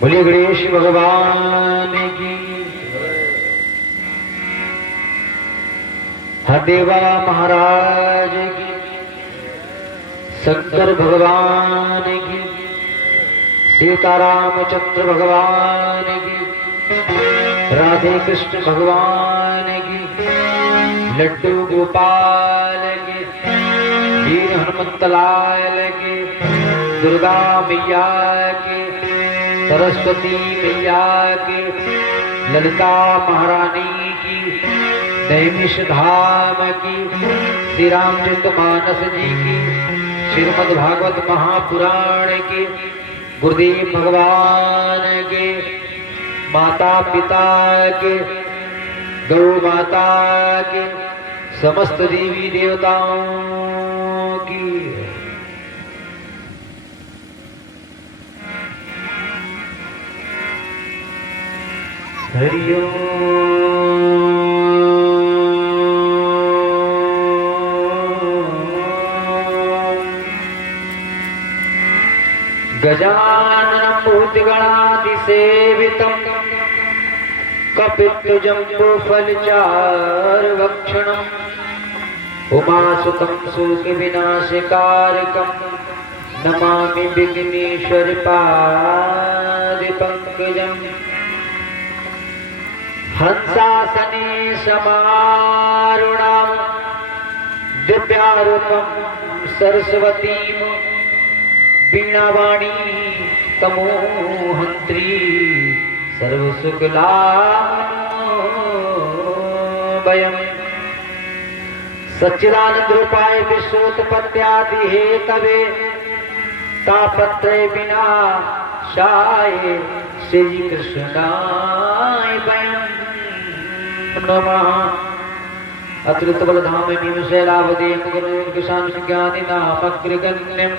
बोलिए गणेश भगवान की। हरदेवा महाराज की। शंकर भगवान की। सीतारामचंद्र भगवान की। राधे कृष्ण भगवान की। लड्डू गोपाल की। वीर हनुमंत लाल की। दुर्गा मैया की। सरस्वती मैया की। ललिता महारानी की। नैमिष धाम की। श्री रामचरित मानस जी की। श्रीमद् भागवत महापुराण की। गुरुदेव भगवान के। माता पिता के। गौ माता के। समस्त देवी देवताओं की। हरि ओम। गजाननं भूतगणाधिसेवितं कपित्थजम्बूफलचारुभक्षणम् उमासुतं शोकविनाशकारकं नमामि विघ्नेश्वरपादपङ्कजम्। हंसासने समारूढां दिव्यारूपं सरस्वतीं वीणावाणी तमोहंत्री सर्वसुखलाभयम्। सच्चिदानंदरूपाय विश्वोत्पत्त्यादि हेतवे तापत्रय विनाशाय श्री कृष्णाय वयम् नमः। अतुलित बलधाम भीमशैलावदेम गुरुर्विशान ज्ञानिनामग्रगण्यम्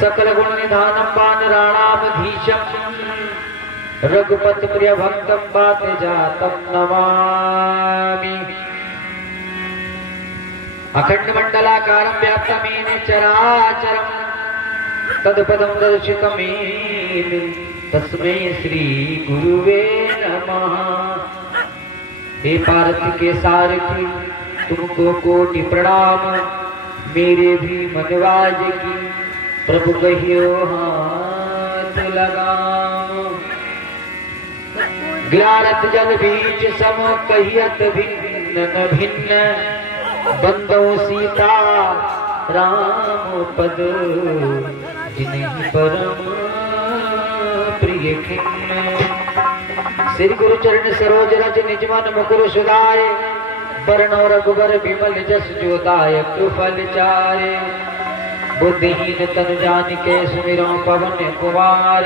सकल गुण निधानम वानराणामधीशम् रघुपति प्रिय भक्तम पारिजातम नमामि। अखंड मंडलाकारं व्याप्तमेन चराचरम् तत्पदं दर्शितमेन तस्मै श्री गुरुवे नमः। हे पार्थ के सारथी तुमको कोटि प्रणाम। मेरे भी मनवाज की प्रभु कहियो हाथ लगाम। ग्यारत जल बीच सम कहियत भिन्न न भिन्न बंदो सीता राम पद जिन्हीं परम प्रिय खिन्न। श्री गुरु चरण सरोज रज निज मन मुकुर सुधाय बरनो रघुबर विमल जस जोदायक फल चारे। बुद्धिहीन तन जानिके सुमिरो पवन कुमार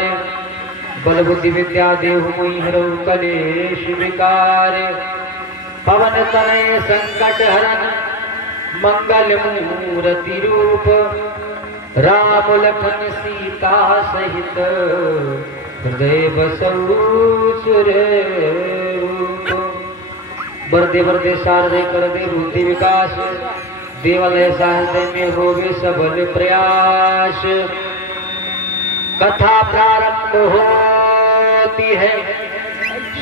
बल बुद्धि विद्या देहु मोहि हरौ कलेश विकार। पवन तनय संकट हरन मंगल मूर्ति रूप राम लखन सीता सहित हृदय बसौ सुररूप। वरदे वरदे शारदे कर दे बुद्धि विकास देवालय साहृदय में होवे सबल प्रयास। कथा प्रारंभ होती है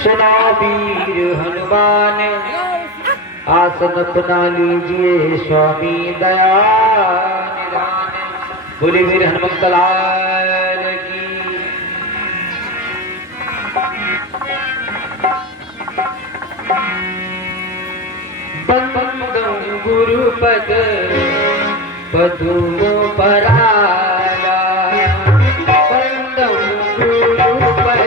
सुना वीर हनुमान। आसन अपना लीजिए स्वामी दया निधान। बोले वीर हनुमंत लाल की। बंदं गुरुपद पदुम पराया। बंदं गुरुपद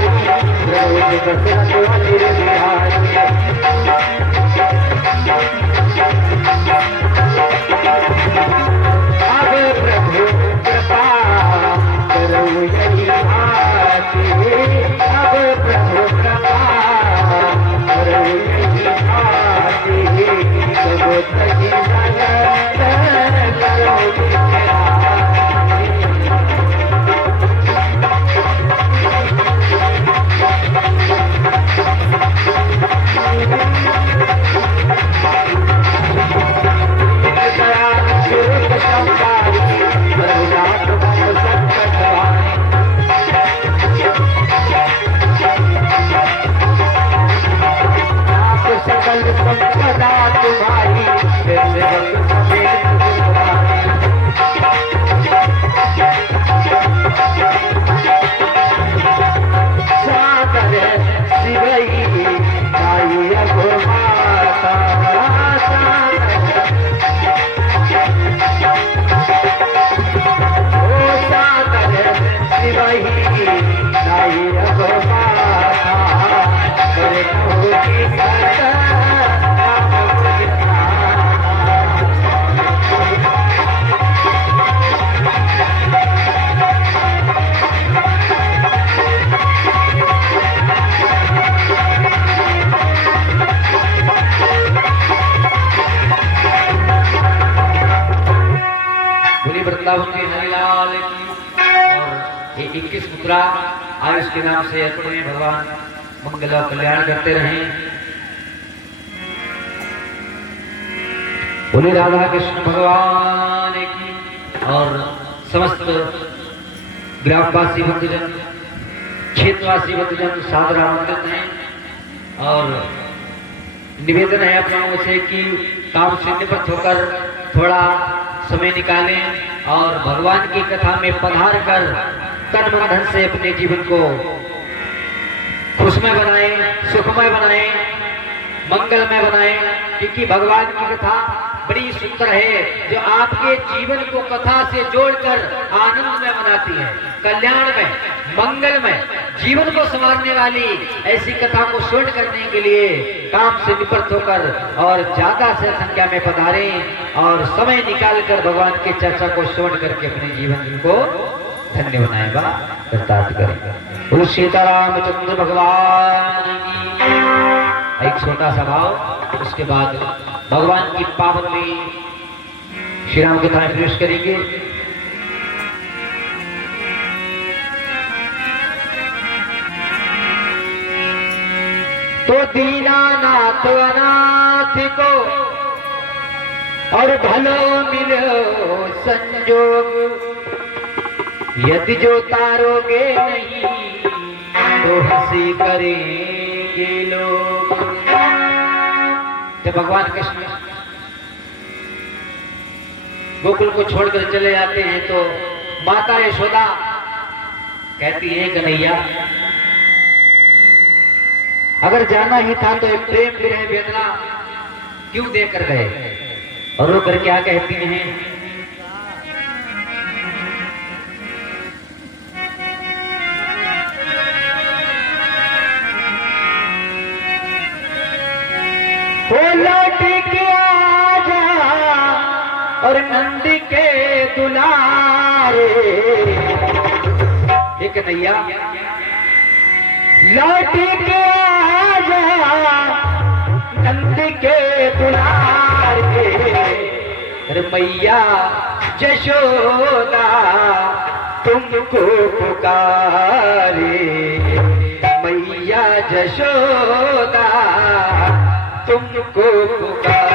बिहारी प्रभु के दशरथ मंदिर बिहारी। अब प्रभु कृपा करो यही भाती, अब प्रभु कृपा करो यही भाती, सब तजी जगत करो सकल संपदा तुम्हारी, सागर शिवई आई अगो माता, सागर शिवई आई अगो माता, वृंदावन के हरिलाल की। और ये 21 मुद्रा आयुष के नाम से अपने भगवान मंगल और कल्याण करते रहें। बोले राधा कृष्ण भगवान की। और समस्त ग्रामवासी भक्तजन, क्षेत्रवासी भक्तजन सादर आमंत्रित हैं। और निवेदन है अपनों से कि काम से निवृत्त होकर थोड़ा समय निकालें और भगवान की कथा में पधार कर तन मन धन से अपने जीवन को खुशमय बनाएं, सुखमय बनाएं, मंगलमय बनाएं। क्योंकि भगवान की कथा बड़ी सुंदर है, जो आपके जीवन को कथा से जोड़कर आनंदमय बनाती है, कल्याणमय, मंगलमय, जीवन को संवारने वाली ऐसी कथा को श्रवण करने के लिए काम से निवृत्त होकर और ज्यादा से संख्या में पधारें और समय निकालकर भगवान की चर्चा को श्रवण करके अपने जीवन को धन्य बनाए बा कृतार्थ करें। बोलो सीतारामचंद्र भगवान की। एक छोटा सा भाव, उसके बाद भगवान की पावन में श्री राम कथाएं प्रवेश करेंगे। तो दीनानाथ अनाथ को और भलो मिलो संजोग, यदि जो तारोगे नहीं तो हंसी करेंगे लोग। जब भगवान कृष्ण गोकुल को छोड़कर चले जाते हैं तो माता यशोदा कहती है, कन्हैया अगर जाना ही था तो एक प्रेम विरह वेदना क्यों देकर गए। और वो कर क्या कहती हैं, वो लौट के आजा और नंदी के दुलारे। एक नैया लौट के आजा नंदी के दुलारे। अरे मैया जशोदा तुमको पुकारे, मैया जशोदा तुमको पुकार।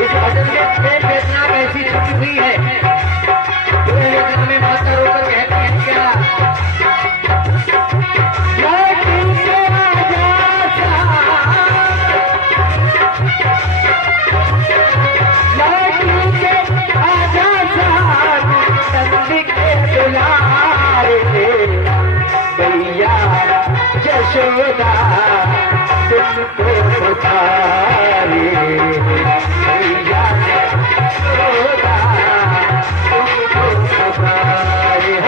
इस भजन में प्रेम वेदना कैसी छुपी हुई है, वेदना में माता रोकर कहती है क्या, यशोदा तुमको पुकारे, मैया यशोदा तुमको पुकारे।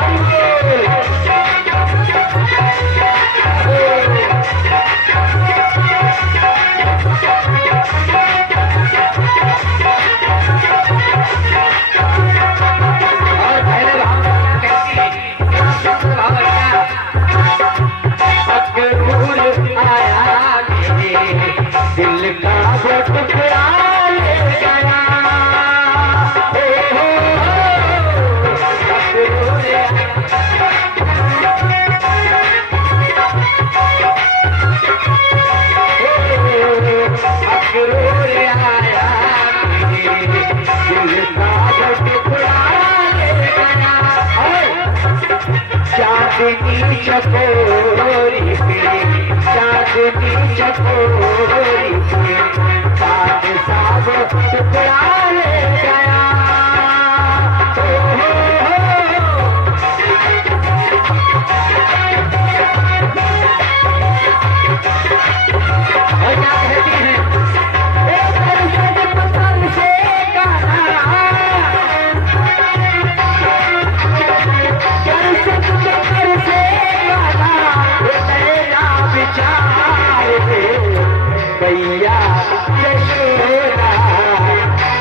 चांदनी चकोरी पे, चांदनी चकोरी पे चांद साब टुकड़ा ले गया। और क्या कहती हैं, भैया यशोदा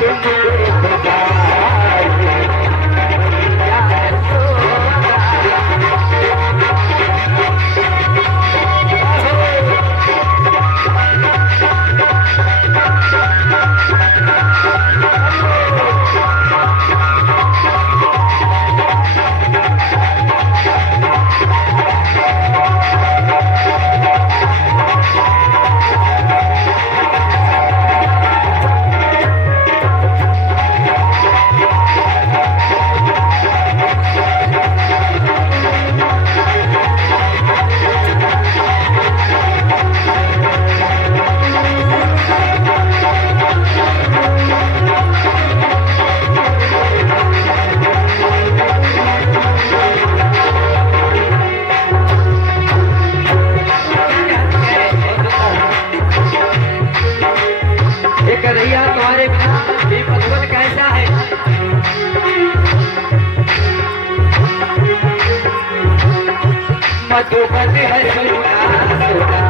तुमको पुकारे, भैया कन्हैया तुम्हारे बिना ये भगवान कैसा है। मधुबन है सुना सुना,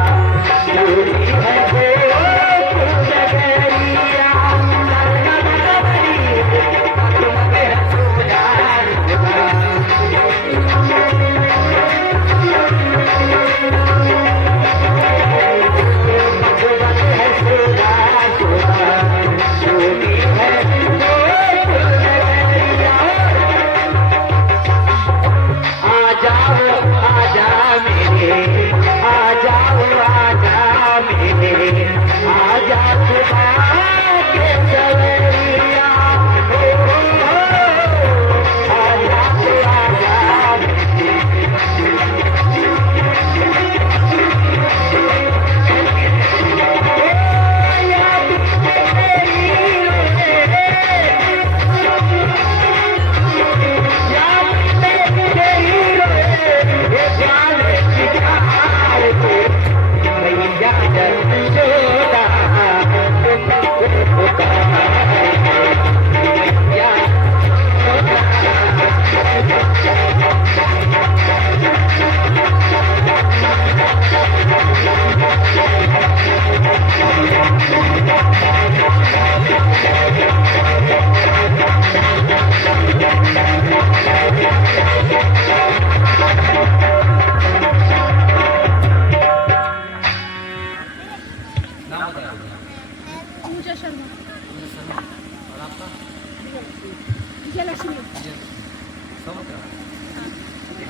चोरी है गोकुल नगरिया, मधुबन है सुना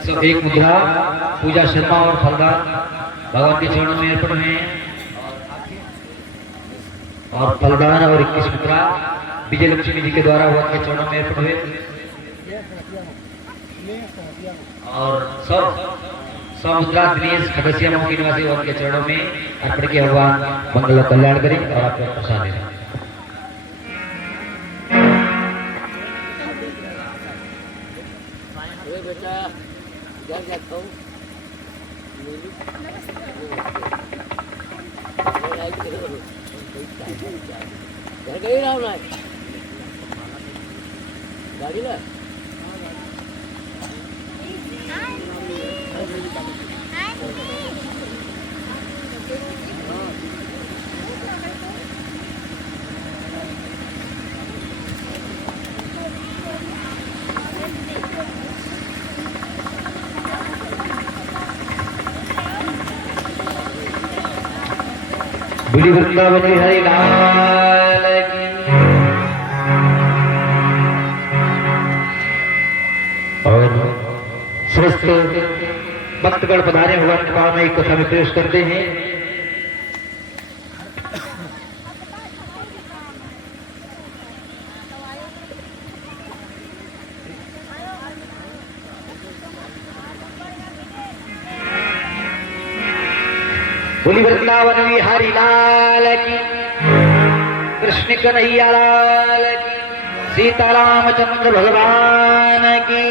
तो एक मुद्रा पूजा शर्मा और फलदार भगवान के चरणों में अर्पण है, और फलदार और 21 मुद्रा विजय लक्ष्मी जी के द्वारा भगवान के चरणों में अर्पण हुए, और 100 मुद्रा दिनेश खगसिया मुखी निवासी भगवान के चरणों में अर्पण किया। भगवान मंगल कल्याण करें और आपको प्रसाद दें। बेटा घर जाता हूँ। गाड़ी ला बुली वृंदावन हरि लाल की। और स्वस्थ भक्तगण पधारे भगवान के पास में एक कथा में प्रवेश करते हैं। बोली वृंदावन हरि लाल की, कृष्ण कन्हैया लाल की, सीतारामचंद्र भगवान की।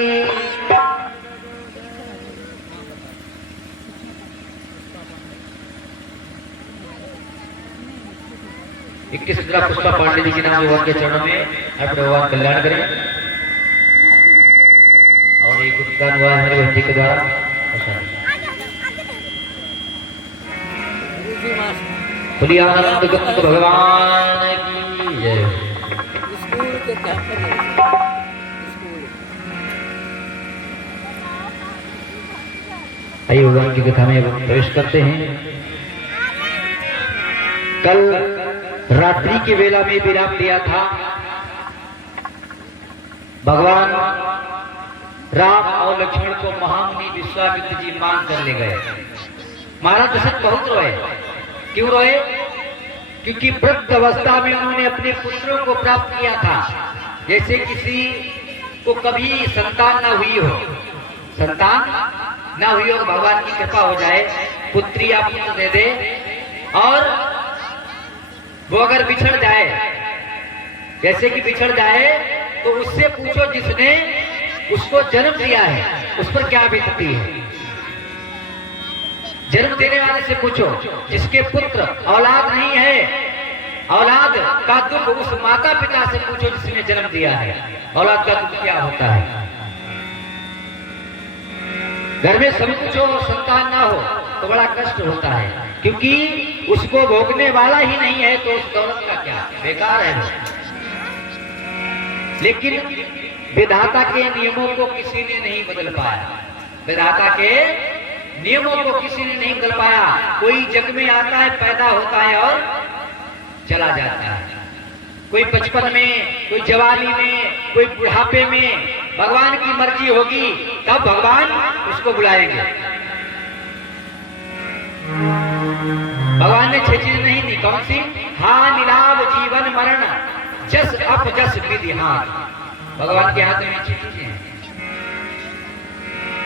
21 पुष्पा पांडे जी के नाम भगवान के चरणों में अपने भगवान कल्याण करें। और एक गुप्तगान हुआ है हमारे बच्चे के द्वारा। बोलिए आनंद गंग भगवान की जय। आइए भगवान की कथा में अब प्रवेश करते हैं। कल रात्रि की वेला में विराम दिया था। भगवान राम और लक्ष्मण को महामुनि विश्वामित्र जी मान कर ले गए। महाराज दशरथ बहुत रोए। क्यों रोए? क्योंकि वृद्ध अवस्था में उन्होंने अपने पुत्रों को प्राप्त किया था। जैसे किसी को कभी संतान ना हुई हो, संतान ना हुई हो, भगवान की कृपा हो जाए, पुत्री या पुत्र दे दे, और वो अगर बिछड़ जाए, जैसे कि बिछड़ जाए, तो उससे पूछो जिसने उसको जन्म दिया है उस पर क्या बीतती है। जन्म देने वाले से पूछो, जिसके पुत्र औलाद नहीं है, औलाद का दुख उस माता पिता से पूछो जिसने जन्म दिया है, औलाद का दुख क्या होता है। घर में सब कुछ हो और संतान ना हो तो बड़ा कष्ट होता है, क्योंकि उसको भोगने वाला ही नहीं है, तो उस दौलत का क्या, बेकार है वो। लेकिन विधाता के नियमों को किसी ने नहीं बदल पाया। विधाता के नियमों को किसी ने नहीं बदल पाया। कोई जग में आता है, पैदा होता है और चला जाता है। कोई बचपन में, कोई जवानी में, कोई बुढ़ापे में। भगवान की मर्जी होगी तब भगवान उसको बुलाएंगे। भगवान ने 6 चीजें नहीं दी। कौन सी? हाँ नीलाभ जीवन मरण जस अप जस विधि हाथ। भगवान के हाथ में 6 चीजें हैं।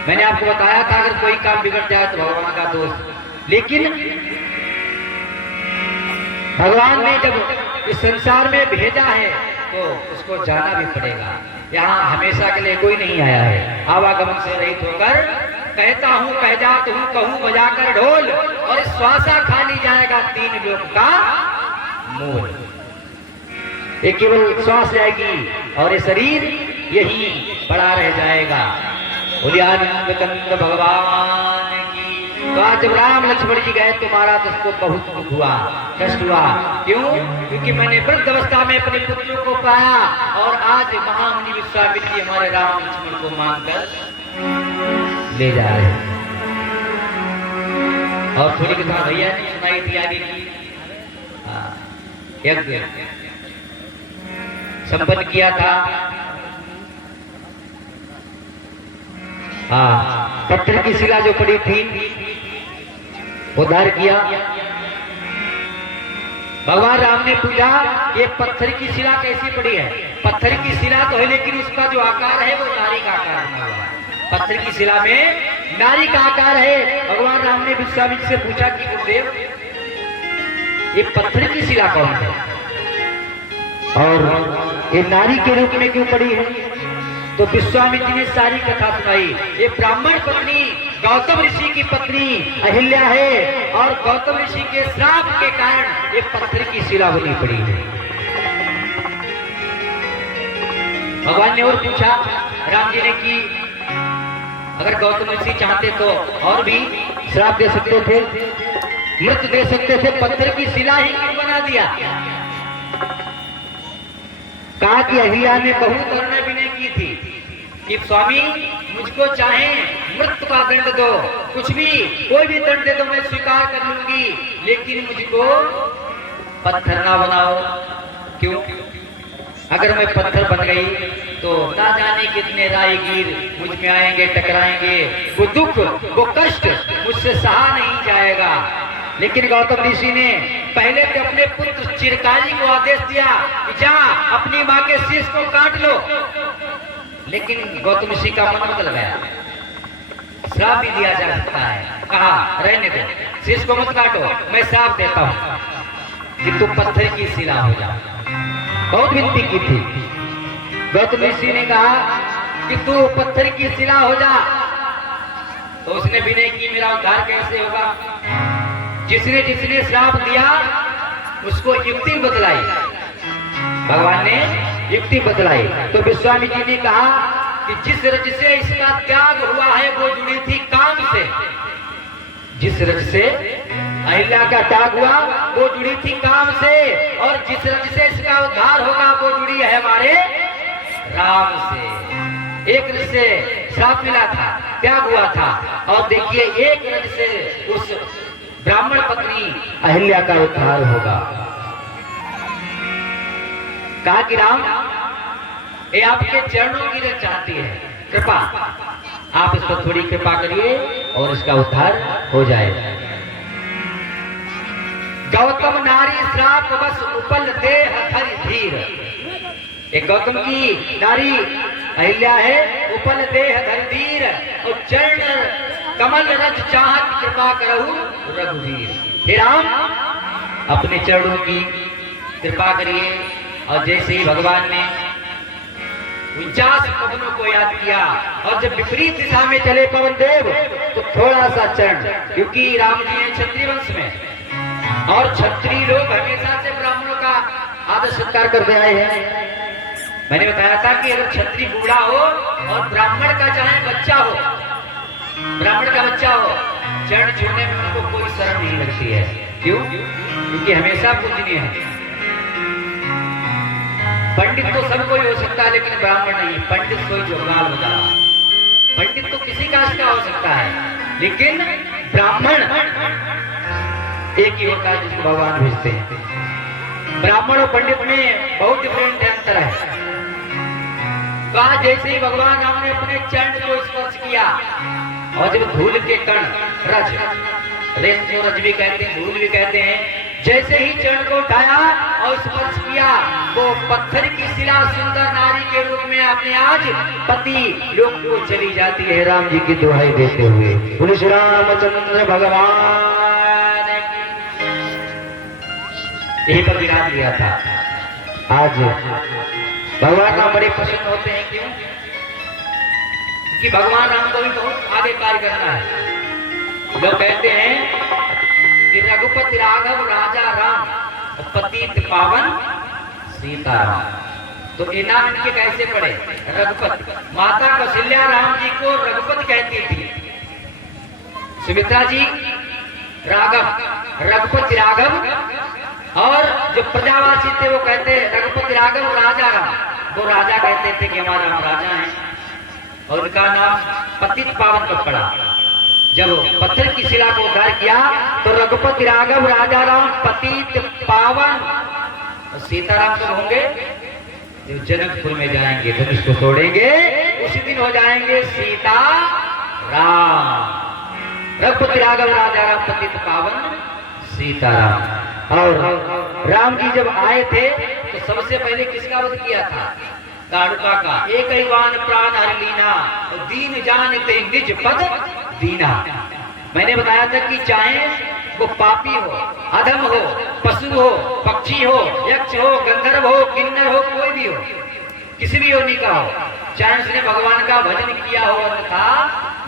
मैंने आपको बताया था अगर कोई काम बिगड़ जाए तो भगवान का दोष। लेकिन भगवान ने जब इस संसार में भेजा है तो उसको जाना भी पड़ेगा। यहाँ हमेशा के लिए कोई नहीं आया है। आवागमन से रहित होकर कहता हूँ, कह जात हूँ, कहूँ बजाकर ढोल, और श्वासा खाली जाएगा 3 लोक का मोल। ये केवल श्वास जाएगी और ये शरीर यही पड़ा रह जाएगा। बोलिए आनंद कंद भगवान की। तो आज जब राम लक्ष्मण जी गए तो महाराज उसको बहुत दुख हुआ, कष्ट हुआ। क्यों? क्योंकि मैंने वृद्ध अवस्था में अपने पुत्रों को पाया और आज महामुनि विश्वामित्र जी हमारे राम लक्ष्मण को मानकर ले जा रहे हैं। और थोड़ी कथा भैया ने सुनाई थी आगे की। यज्ञ संपन्न किया था। पत्थर की शिला जो पड़ी थी उद्धार किया। भगवान राम ने पूछा ये पत्थर की शिला कैसी पड़ी है। पत्थर की शिला तो है लेकिन उसका जो आकार है वो नारी का आकार बना हुआ है। पत्थर की शिला में नारी का आकार है। भगवान राम ने विश्वामित्र से पूछा कि गुरुदेव ये पत्थर की शिला कौन है और ये नारी के रूप में क्यों पड़ी है। तो विश्वामित्र ने सारी कथा सुनाई। ये ब्राह्मण पत्नी गौतम ऋषि की पत्नी अहिल्या है और गौतम ऋषि के श्राप के कारण एक पत्थर की शिला बनी पड़ी है। भगवान ने और पूछा, राम जी ने कि अगर गौतम ऋषि चाहते तो और भी श्राप दे सकते थे, मृत्यु दे सकते थे, पत्थर की शिला ही क्यों बना दिया? कहा कि अहिल्या ने बहुत निर्णय विनय की थी कि स्वामी मुझको चाहे मृत्यु का दंड दो, कुछ भी कोई भी दंड दे दो मैं स्वीकार कर लूंगी, लेकिन मुझको पत्थर ना बनाओ। क्यों? अगर मैं पत्थर बन गई तो ना जाने कितने राहगीर मुझ में आएंगे, टकराएंगे, वो दुख वो कष्ट मुझसे सहा नहीं जाएगा। लेकिन गौतम ऋषि ने पहले तो अपने पुत्र चिरकाली को आदेश दिया कि जा अपनी माँ के शीश को काट लो, लेकिन गौतम ऋषि का मन बदल गया। श्राप भी दिया जा सकता है, कहा रहने दो, शीश को मत काटो, मैं श्राप देता हूँ कि तुम पत्थर की शिला हो जाओ। बहुत विनती की थी, गौतम ऋषि ने कहा कि तू पत्थर की शिला हो जा, तो उसने विनय की मेरा उद्धार कैसे होगा? जिसने जिसने श्राप दिया उसको युक्ति बतलाई, भगवान ने युक्ति बतलाई। तो विश्वामित्र जी ने कहा कि जिस रज से इसका त्याग हुआ है वो जुड़ी थी काम से, जिस रज से अहिल्या का त्याग हुआ वो जुड़ी थी काम से, और जिस रज से इसका उद्धार होगा वो जुड़ी है हमारे राम से। एक रज से श्राप मिला था, त्याग हुआ था, और देखिए एक रज से उस ब्राह्मण पत्नी अहिल्या का उद्धार होगा। कहा कि राम ये आपके चरणों की रज चाहती है, कृपा आप इस पर थोड़ी कृपा करिए और इसका उद्धार हो जाए। गौतम नारी श्राप बस उपल देह धरि धीर, एक गौतम की नारी अहिल्या है, उपल देह धरि धीर, और चरण कमल रज चाहत कृपा करहु रघुवीर। हे राम अपने चरणों की कृपा करिए। और जैसे ही भगवान ने 49 पवनों को याद किया और जब विपरीत दिशा में चले पवन देव तो थोड़ा सा चरण, क्योंकि राम जी हैं क्षत्रिय वंश में और क्षत्रिय लोग हमेशा से ब्राह्मणों का आदर सत्कार करते आए हैं। मैंने बताया था कि अगर क्षत्रिय बूढ़ा हो और ब्राह्मण का चाहे बच्चा हो, ब्राह्मण का बच्चा हो, चरण छूने में उनको कोई शर्म नहीं लगती है। क्यों? क्योंकि हमेशा पूजनीय है। पंडित तो सब कोई हो सकता है लेकिन ब्राह्मण नहीं। पंडित कोई जोगाल हो जाता, पंडित तो किसी कास्ट का हो सकता है, लेकिन ब्राह्मण एक ही होता है जिसको भगवान भेजते हैं। ब्राह्मण और पंडित में बहुत डिफरेंट अंतर है। कहा जैसे ही भगवान राम ने अपने चरण को स्पर्श किया और जब धूल के कण रज, रेत को रज भी कहते हैं, धूल भी कहते हैं, जैसे ही चरण को उठाया और स्पर्श किया वो पत्थर की शिला सुंदर नारी के रूप में अपने आज पति लोक को चली जाती है। राम जी की दुहाई देते हुए बोले श्री रामचंद्र भगवान यही पर विराम लिया था। आज भगवान राम बड़े प्रसन्न होते हैं। क्यों? कि भगवान राम को भी बहुत आगे कार्य करना है। लोग कहते हैं कि रघुपति राघव राजा राम पतित पावन सीताराम, तो ये नाम इनके कैसे पड़े? रघुपति। माता कौशल्या राम जी को रघुपति कहती थी, सुमित्रा जी राघव, रघुपति राघव, और जो प्रजावासी थे वो कहते रघुपति राघव राजा राम, वो राजा कहते थे कि हमारा राम राजा है, और उनका नाम पतित पावन कब पड़ा? जब पत्थर की शिला को उद्धार किया तो रघुपति राघव राजा राम पतित पावन। और सीताराम कब होंगे? जो जनकपुर में जाएंगे, धनुष को तोड़ेंगे, उसी दिन हो जाएंगे सीता राम। रघुपति राघव राजा राम पतित पावन सीताराम। और राम जी जब आए थे तो सबसे पहले किसका वध किया था? ताड़का का। एक ही वान प्राण हर लीना, दीन जानते निज पद दीना। मैंने बताया था कि चाहे वो पापी हो, अधम हो, पशु हो, पक्षी हो, यक्ष हो, गंधर्व हो, किन्नर हो, कोई भी हो, किसी भी योनि का हो, चाहे उसने भगवान का भजन किया हो तथा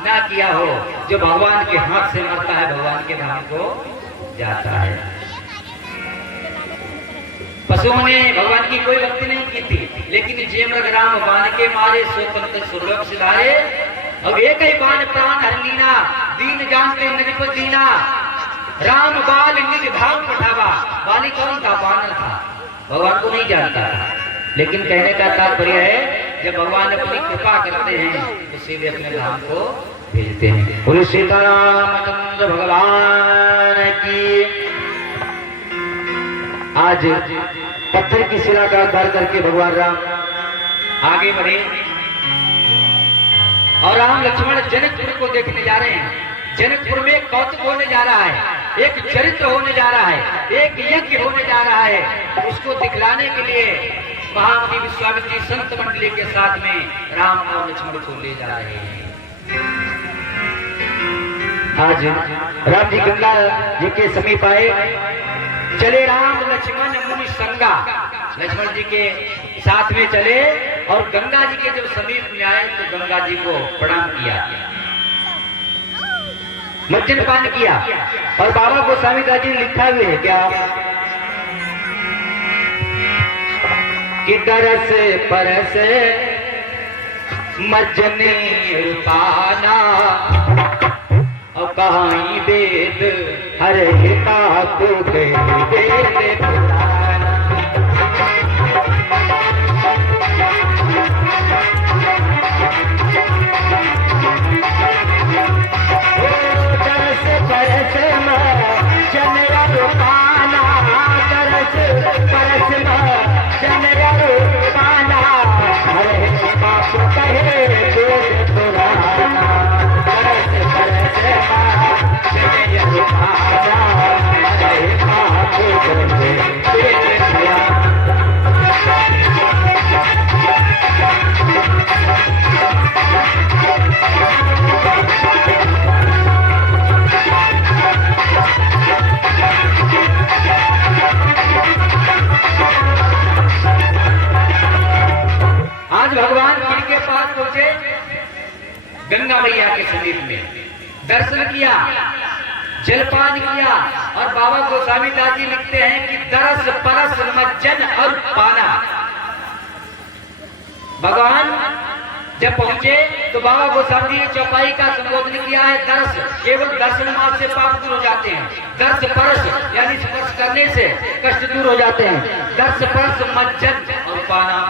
ना किया हो, जो भगवान के हाथ से मरता है भगवान के धाम को जाता है। पशुओं ने भगवान की कोई भक्ति नहीं की थी, लेकिन जे मृग राम बाण के मारे स्वतंत्र सुरलोक सिधारे। अब एक ही बाण प्राण हर लीना, दीन जानते निज दीना, राम बाल निज धाम पठावा। बाली कौन था? बानर था, भगवान को नहीं जानता था। लेकिन कहने का तात्पर्य है जब भगवान अपनी कृपा करते हैं तो सीधे अपने धाम को भेजते हैं। बोले सीतारामचंद्र भगवान की। आज पत्थर की शिला का आधार करके भगवान राम आगे बढ़े और राम लक्ष्मण जनकपुर को देखने जा रहे हैं। जनकपुर में कौतुक होने जा रहा है, एक चरित्र होने जा रहा है, एक यज्ञ होने जा रहा है। उसको दिखलाने के लिए महामुनि विश्वामित्र जी संत मंडली के साथ में राम और लक्ष्मण को ले जा रहे हैं। आज राम जी गंगा जी के समीप आए, चले राम लक्ष्मण मुनि संगा। लक्ष्मण जी के साथ में चले और गंगा जी के जब समीप में आए तो गंगा जी को प्रणाम किया, मज्जन पान किया। और बाबा गोस्वामी दास जी लिखा हुए है क्या कि तरस परस मज्जने पाना, और कहाई वेद हर हिता को वेद पुराना। गंगा मैया के समीप में दर्शन किया, जलपान किया। और बाबा गोस्वामी दास जी लिखते हैं कि दरस परस मज्जन और पाना। भगवान जब पहुंचे तो बाबा गोस्वामी जी ने चौपाई का संबोधन किया है। दर्श केवल दर्शन मात्र से पाप दूर हो जाते हैं, दर्श परस यानी स्पर्श करने से कष्ट दूर हो जाते हैं। दर्श परस मज्जन और पाना,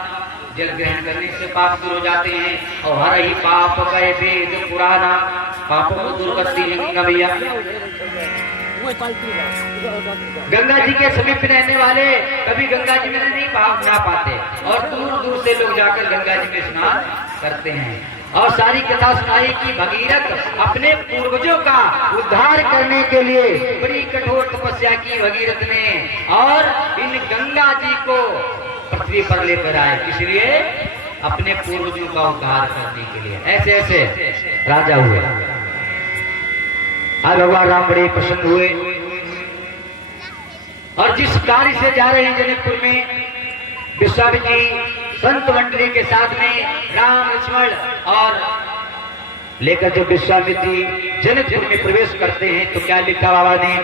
जल ग्रहण करने से पाप दूर हो जाते हैं। और हर ही पाप कहे वेद पुराना, पापों को दूर करती है गंगा मैया। गंगा जी के समीप रहने वाले कभी गंगा जी में नहीं पाप ना पाते और दूर दूर से लोग जाकर गंगा जी में स्नान करते हैं। और सारी कथा सुनाई कि भगीरथ अपने पूर्वजों का उद्धार करने के लिए बड़ी कठोर तपस्या की भगीरथ ने, और इन गंगा जी को पृथ्वी पर लेकर आए। किस लिए? अपने पूर्वजों का उद्धार करने के लिए। ऐसे ऐसे राजा हुए। आज भगवान राम बड़े प्रसन्न हुए और जिस कार्य से जा रहे हैं जनकपुर में, विश्वामित्र जी संत मंडली के साथ में राम लक्ष्मण और लेकर जब विश्वामित्र जी जनकपुर में प्रवेश करते हैं तो क्या लिखा बाबा ने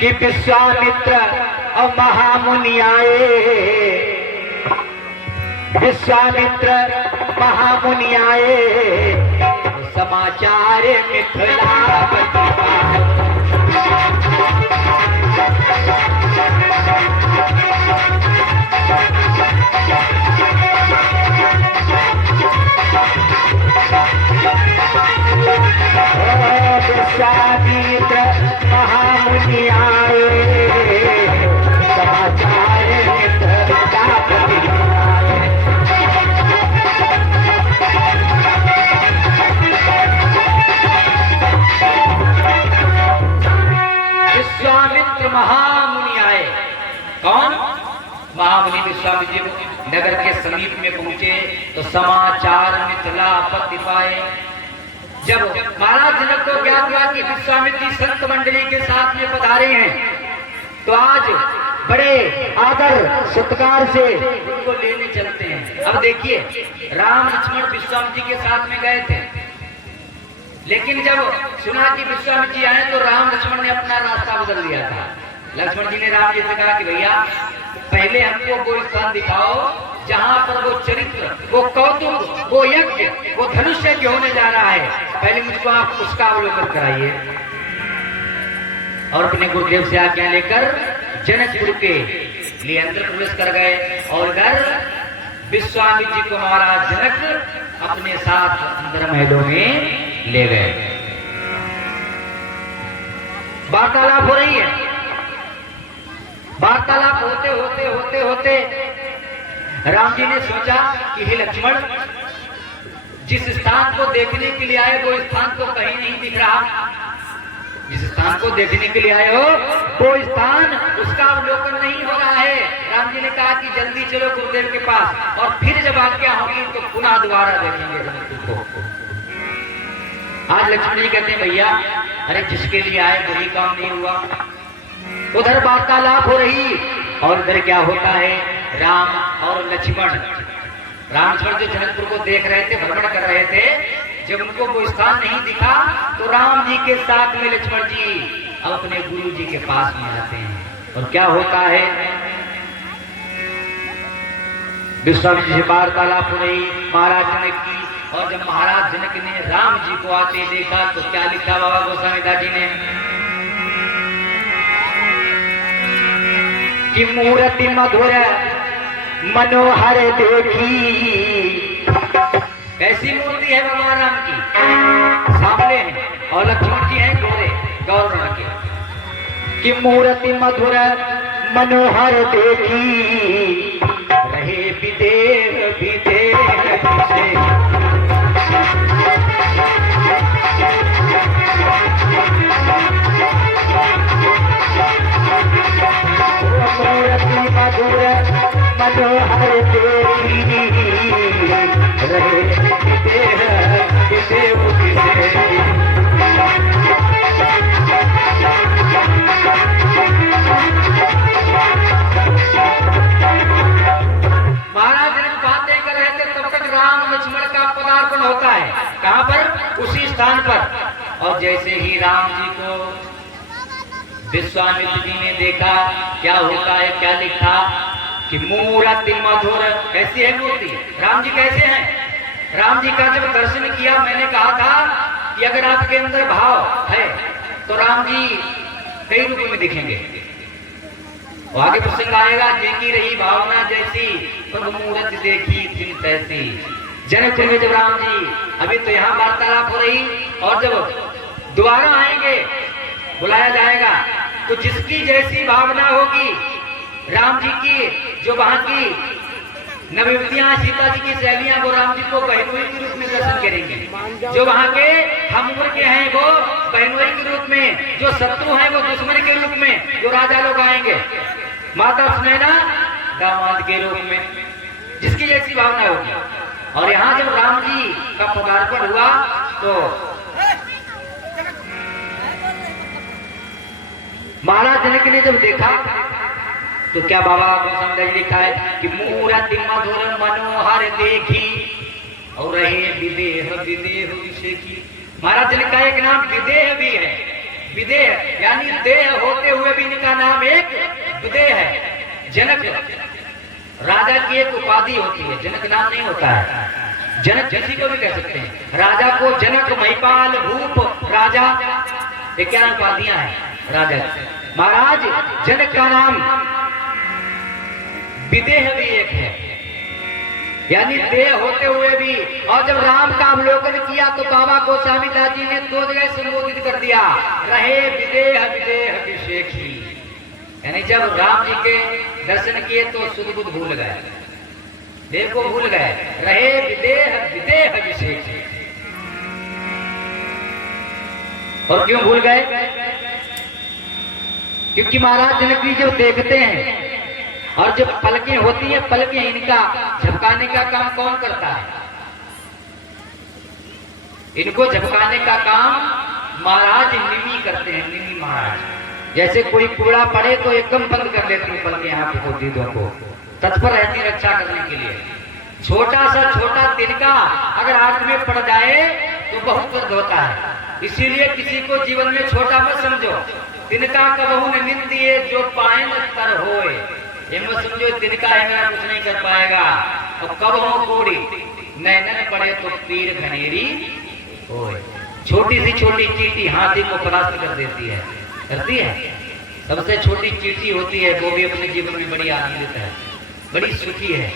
कि विश्वामित्र और महामुनि आए, विश्वामित्र महामुनि आए, समाचार मिथिलापति पाए। विश्वामित्र महामुनि आए, समाचार मिथिलापति पाए। विश्वामित्र महामुनि आए। कौन? महामुनि विश्वामित्र जी नगर के समीप में पहुंचे तो समाचार मिथिलापति पाए। जब महाराज जनक को ज्ञात हुआ कि विश्वामित्र जी संत मंडली के साथ में पधारे हैं तो आज बड़े आदर सत्कार से उनको लेने चलते हैं। अब देखिए, राम लक्ष्मण विश्वामित्र जी के साथ में गए थे, लेकिन जब सुना कि विश्वामित्र जी आए तो राम लक्ष्मण ने अपना रास्ता बदल दिया था। लक्ष्मण जी ने राम जी से कहा कि भैया पहले हमको वो स्थान दिखाओ जहां पर वो चरित्र, वो कौतुक, वो यज्ञ, वो धनुष यज्ञ होने जा रहा है, पहले मुझको आप उसका अवलोकन कराइए। और अपने गुरुदेव से आज्ञा लेकर जनकपुर के लिए अंदर प्रवेश कर गए और इधर विश्वामित्र जी को महाराज जनक अपने साथ अंदर महलों में ले गए। वार्तालाप हो रही है। वार्तालाप होते होते होते होते राम जी ने सोचा कि हे लक्ष्मण, जिस स्थान को देखने के लिए आए वो स्थान तो कहीं नहीं दिख रहा। जिस स्थान को देखने के लिए आए हो वो स्थान, उसका अवलोकन नहीं हो रहा है। राम जी ने कहा कि जल्दी चलो गुरुदेव के पास, और फिर जब आज्ञा होगी तो पुनः दोबारा देखेंगे जनकपुर को। आज लक्ष्मण जी कहते हैं भैया अरे जिसके लिए आए वही काम नहीं हुआ। उधर वार्तालाप हो रही और इधर क्या होता है, राम और लक्ष्मण, राम जो जनकपुर को देख रहे थे, भ्रमण कर रहे थे, जब उनको वो स्थान नहीं दिखा तो राम जी के साथ में लक्ष्मण जी अपने गुरु जी के पास में आते हैं। और क्या होता है, विश्वामित्र जी से वार्तालाप हो रही महाराज जनक की, और जब महाराज जनक ने राम जी को आते देखा तो क्या लिखा बाबा गोस्वामी दास जी ने कि मूर्ति मधुर मनोहर देखी। कैसी मूर्ति है भगवान राम की, सामने है, और लक्ष्मण जी हैं गोरे गौर के। कि मूर्ति मधुर मनोहर देखी, रहे विदेह विदेह से। मूर्ति मधुर मनोहर देखी, रहे विदेह विदेह से। महाराज जनक बातें कर रहे थे, तब तक राम लक्ष्मण का पदार्पण होता है। कहां पर? उसी स्थान पर। और जैसे ही राम जी को विश्वामित्र जी ने देखा, क्या होता है, क्या लिखा कि मूर्ति मधुर। कैसी है मूर्ति, राम जी कैसे हैं? राम जी का जब दर्शन किया, मैंने कहा था कि अगर आपके अंदर भाव है तो राम जी कई रूप में दिखेंगे। और आगे प्रसंग आएगा, देखी रही भावना जैसी, प्रभु मूर्ति देखी थी तैसी। जनकपुर में जब राम जी, अभी तो यहाँ वार्तालाप हो रही, और जब दोबारा आएंगे, बुलाया जाएगा, तो जिसकी जैसी भावना होगी राम जी की, जो वहां की नवयुवतियां सीता जी की सहेलियां, वो राम जी को बहनोई के रूप में दर्शन करेंगे। जो वहां के हम उम्र के हैं वो बहनोई के रूप में, जो शत्रु हैं वो दुश्मन के रूप में, जो राजा लोग आएंगे माता सुनैना दामाद के रूप में, जिसकी जैसी भावना होगी। और यहाँ जब राम जी का पदार्पण हुआ तो महाराज जनक ने जब देखा तो क्या बाबा गोस्वामी जी लिखा है कि मूर्ति मधुर मनोहर देखी, और रहे विदेह विदेह विषेखी। महाराज जनक का एक नाम विदेह भी है। विदेह यानी देह होते हुए भी इनका नाम एक विदेह है। जनक राजा की एक उपाधि होती है, जनक नाम नहीं होता है। जनक किसी को भी कह सकते हैं। राजा को जनक, महिपाल, भूप, राजा, ये क्या उपाधियां हैं राजा। महाराज जनक का नाम विदेह भी एक है, यानी देह होते हुए भी। और जब राम का अवलोकन किया तो बाबा गोस्वामी दास जी ने दो जगह संबोधित कर दिया, रहे विदेह विदेह विषेखी। यानी जब राम जी के दर्शन किए तो सुध बुध भूल गए, देह को भूल गए, रहे विदेह विदेह विषेखी। और क्यों भूल गए? क्योंकि महाराज जनक जी जब देखते हैं, और जब पलकें होती हैं, पलकें इनका झपकाने का काम कौन करता है? इनको झपकाने का काम महाराज निमी करते हैं। निमी महाराज जैसे कोई कूड़ा पड़े तो एकदम बंद कर लेते हैं पलकें, यहाँ पे दीदों को तत्पर रहती रक्षा करने के लिए। छोटा सा छोटा तिनका अगर आंख में पड़ जाए तो बहुत दर्द होता है। इसीलिए किसी को जीवन में छोटा मत समझो। तिनका कबहू न निंदिए जो पाए न कर होए, ये मत समझो तिनका है मेरा कुछ नहीं कर पाएगा। और कब हो कोड़ी नैनन पड़े तो तीर घनेरी होए। छोटी सी छोटी चींटी हाथी को परास्त कर देती है, करती है। सबसे छोटी चींटी होती है वो भी अपने जीवन में बड़ी आनंदित है, बड़ी सुखी है।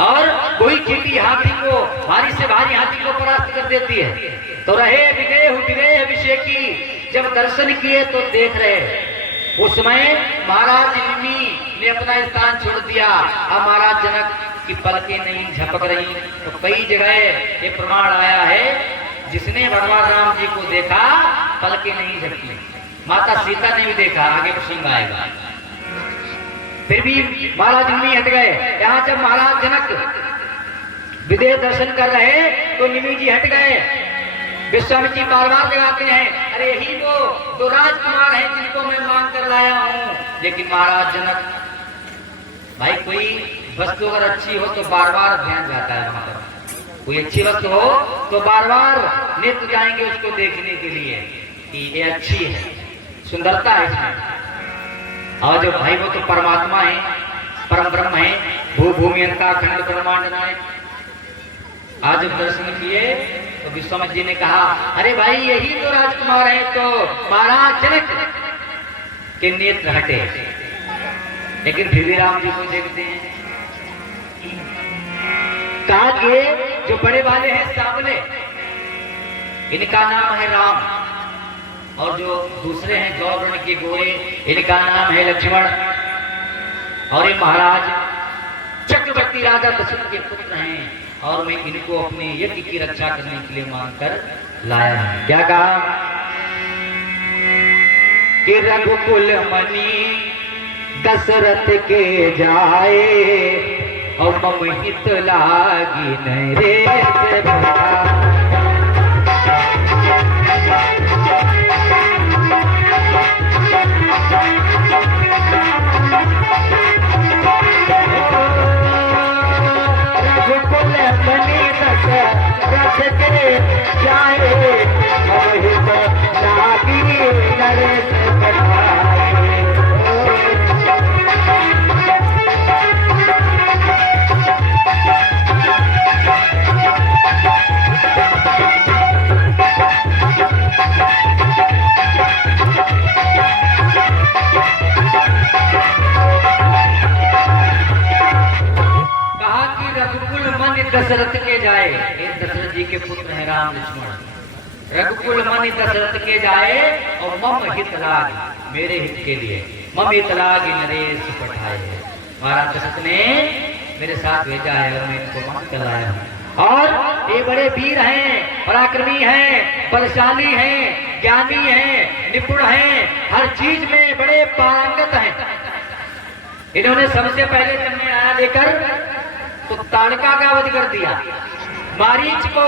और कोई चींटी हाथी को, भारी से भारी हाथी को परास्त कर देती है। तो रहे विदेह विषय की, जब दर्शन किए तो देख रहे। उस समय महाराज निमि ने अपना स्थान छोड़ दिया। अब महाराज जनक की पलकें नहीं झपक रही। तो कई जगह ये प्रमाण आया है, जिसने भगवान राम जी को देखा पलकें नहीं झपकी। माता सीता ने भी देखा, आगे प्रसंग आएगा। फिर भी महाराज निमि हट गए। यहाँ जब महाराज जनक विदेह दर्शन कर रहे तो निमि जी हट गए। विश्वामित्र जी बार बार लगाते हैं, अरे यही वो दो राजकुमार हैं जिनको मैं मांग कर लाया हूँ। लेकिन महाराज जनक, भाई कोई वस्तु अगर अच्छी हो तो बार बार ध्यान जाता है वहां पर। कोई अच्छी वस्तु हो तो बार बार नेत्र जाएंगे उसको देखने के लिए कि ये अच्छी है, सुंदरता है इसमें। और जो भाई वो तो परमात्मा है, परम ब्रह्म है, भू भूमि अंतर खंड ब्रह्मांड नायक। आज जब दर्शन किए तो विश्वामित्र जी ने कहा, अरे भाई यही तो राजकुमार है। तो महाराज जनक के नेत्र हटे, लेकिन फिर भी राम जी को देखते हैं। कहा कि जो बड़े वाले हैं सामने, इनका नाम है राम। और जो दूसरे हैं गौवर्ण के गोरे, इनका नाम है लक्ष्मण। और ये महाराज चक्रवर्ती राजा दशरथ के पुत्र हैं। और मैं इनको अपने यज्ञ की रक्षा करने के लिए मांगकर लाया हूं। क्या कहा कि रघुकुल मणि दशरथ के जाए, और मम हित लागी नरेश बधाए। रघुकुल मणि दशरथ के जाए, मम हित लागी नरेश बधाए। दशरथ के जाए, ये दशरथ जी के पुत्र हैं राम लक्ष्मण। रघुकुल मणि दशरथ के जाए, और मम हित लाग, मेरे हित के लिए, मम हित लाग नरेश पठाए। महाराज दशरथ ने मेरे साथ भेजा है और मैं इनको मांग कर लाया हूं। और ये बड़े वीर हैं, पराक्रमी हैं, बलशाली हैं, ज्ञानी हैं, निपुण हैं, हर चीज में बड़े पारंगत हैं। इन्होंने सबसे पहले जब मैं आया लेकर तो ताड़का का वध कर दिया, मारीच को,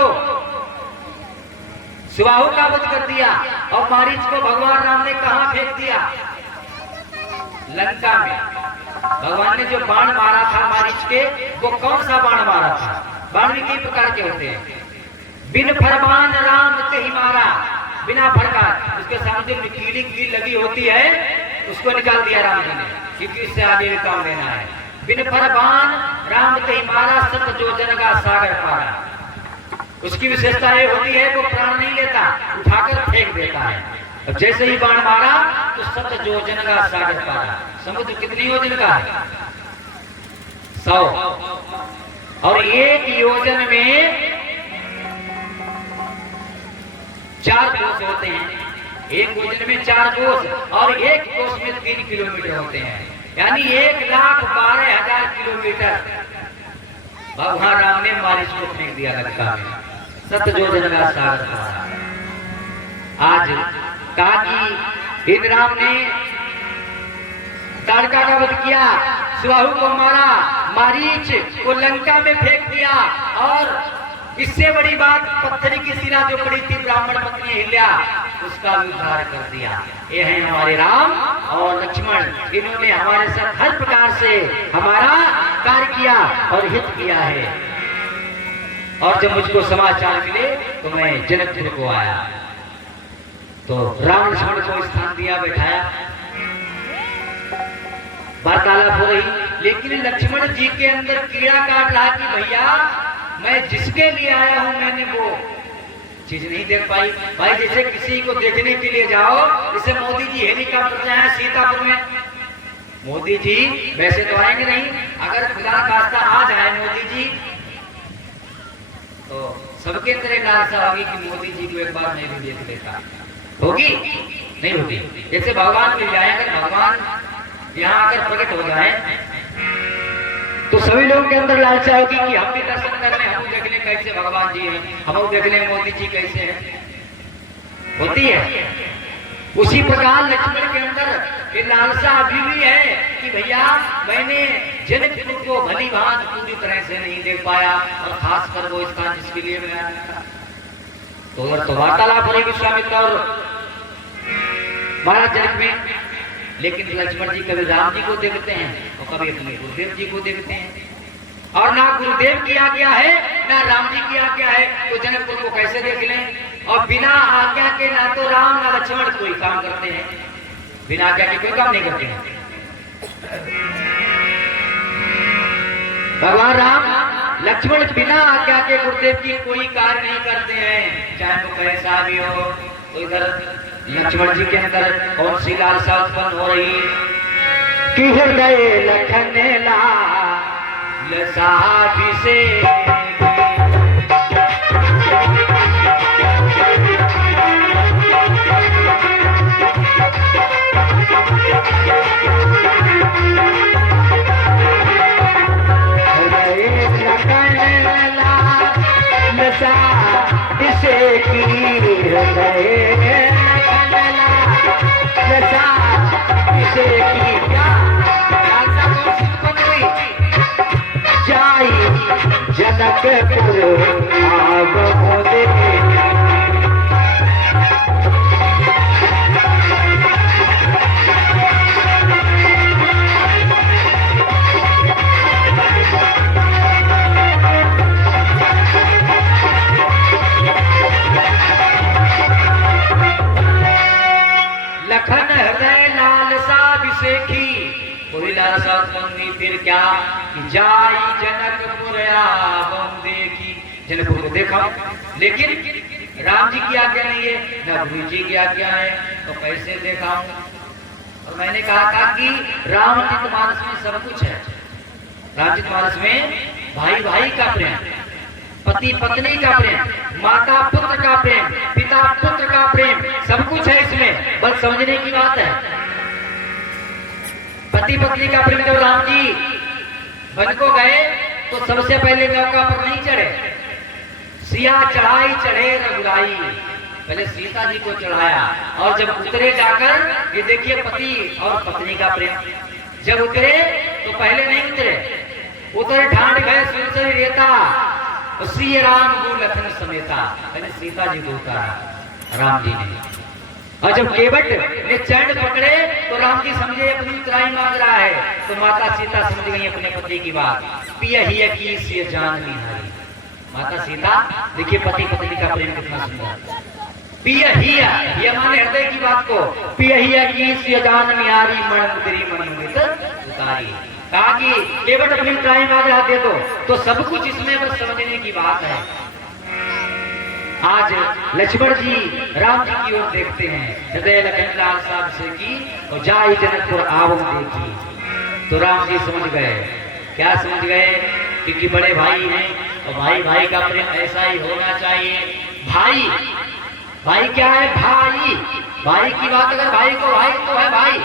सुबाहु का वध कर दिया। और मारीच को भगवान राम ने कहां फेंक दिया? लंका में। भगवान ने जो बाण मारा था मारीच के, वो कौन सा बाण मारा था? बाण भी कई प्रकार के होते हैं। बिन फरमान राम ते ही मारा, बिना फरमान, उसके सामने कीली कील लगी होती है, उसको निकाल दिया राम जी ने, क्योंकि इससे आगे भी काम लेना है। बिन फरमान राम ते ही मारा, सत जो जनगा सागर पारा। उसकी विशेषता ये होती है वो प्राण नहीं लेता, उठाकर फेंक देता है। अब जैसे ही बाण मारा तो सत जो जनगा सागर पारा। समुद्र कितनी योजन का है? 100। और एक योजन में 4 कोस होते हैं। एक योजन में 4 कोस, और एक कोस में 3 किलोमीटर होते हैं, यानी 1,12,000 किलोमीटर भगवान राम ने मारीच को फेंक दिया लंका में। सत जो जनगा सागर पारा। आज कहा कि इन राम ने ताड़का का वध किया, सुबाहु को मारा, मारीच को लंका में फेंक दिया। और इससे बड़ी बात, पत्थर की सिरा जो पड़ी थी ब्राह्मण पत्नी हिल्या, उसका भी उद्धार कर दिया। ये हैं हमारे राम और लक्ष्मण। इन्होंने हमारे साथ हर प्रकार से हमारा कार्य किया और हित किया है। और जब मुझको समाचार मिले तो मैं जनकपुर को आया। तो राम लक्ष्मण को स्थान दिया, बैठाया, वार्तालाप हो रही, लेकिन लक्ष्मण जी के अंदर कीड़ा काट रहा कि भैया मैं जिसके लिए आया हूं मैंने वो चीज नहीं देख पाई। भाई जैसे किसी को देखने के लिए जाओ, जैसे मोदी जी हेलीकॉप्टर से आए सीतापुर में, मोदी जी वैसे तो आएंगे नहीं, अगर खुदा खास्ता आ जाए मोदी जी तो सबके तरह लालसा होगी कि मोदी जी को एक बार मैं भी देख लेता। होगी? नहीं होगी। जैसे भगवान मिल जाए, अगर भगवान यहाँ आकर प्रकट हो जाए तो सभी लोगों के अंदर लालसा होगी कि हम भी दर्शन कर लें, हम देख लें कैसे भगवान जी हैं, हम देख लें मोदी जी कैसे हैं। होती है। उसी प्रकार लक्ष्मण के अंदर ये लालसा अभी भी है कि भैया मैंने जनकपुर को भली भांति पूरी तरह से नहीं देख पाया, और खासकर वो स्थान जिसके लिए मैं आया था। तो अगर तो वार्तालाप हो रही विश्वामित्र और महाराज जनक में, लेकिन लक्ष्मण जी कभी राम जी को देखते हैं और कभी अपने गुरुदेव जी को देखते हैं, और ना गुरुदेव की आज्ञा है ना राम जी की आज्ञा है, तो जनकपुर को कैसे देख लें? और बिना आज्ञा के ना तो राम ना लक्ष्मण कोई काम करते हैं, बिना आज्ञा के कोई काम नहीं करते हैं। भगवान राम लक्ष्मण बिना आज्ञा के गुरुदेव की कोई कार्य नहीं करते हैं, चाहे वो कैसा भी हो। तो इधर लक्ष्मण जी के अंदर कौन सी लालसा उत्पन्न हो रही कि हृदय लखन लालसा से जनकपुर आगमन दे। लखन हृदय लालसा विशेखी, कोई लालसा उत्पन्न फिर क्या कि जाई जनकपुर आवम देखी। जनकपुर को देखा, लेकिन राम जी की आज्ञा नहीं है, न गुरु जी की आज्ञा है, तो कैसे देखा? और मैंने कहा था कि रामचरितमानस में सब कुछ है। रामचरितमानस में भाई भाई का प्रेम, पति पत्नी का प्रेम, माता पुत्र का प्रेम, पिता पुत्र का प्रेम, सब कुछ है इसमें, बस समझने की बात है। पति पत्नी का प्रेम, जब राम जी वन को गए तो सबसे पहले नौका पर नहीं चढ़े, सिया चढ़ाई चढ़े रघुराई, पहले सीता जी को चढ़ाया, और जब उतरे जाकर ये देखिए पति और पत्नी का प्रेम, जब उतरे तो पहले नहीं उतरे, उतरे ठांड गए सुनसरी रेता, श्री राम गो लखन समेता, पहले सीता जी को उतारा राम जी ने। और जब केवट ने चरण पकड़े तो राम जी समझे अपनी उतराई मांग रहा है, तो माता सीता समझ गई अपने पति की बात, पिया ही की से जान निहारी। माता सीता देखिए पति पत्नी का प्रेम कितना सुंदर, पिया ही ये माने हृदय की बात को, पिया ही की से जान निहारी, मन मुदरी मन मुदित उतारी। कहा कि केवट अपनी उतराई मांग रहा दे दो, तो सब कुछ इसमें बस समझने की बात है। आज लक्ष्मण जी राम जी की ओर देखते हैं, हृदय लखन लालसा से की और जाई जनकपुर आवम देखी। तो राम जी समझ गए, क्या समझ गए? क्योंकि बड़े भाई हैं और भाई भाई का प्रेम ऐसा ही होना चाहिए। भाई भाई क्या है? भाई भाई की बात, अगर भाई को भाई तो है भाई,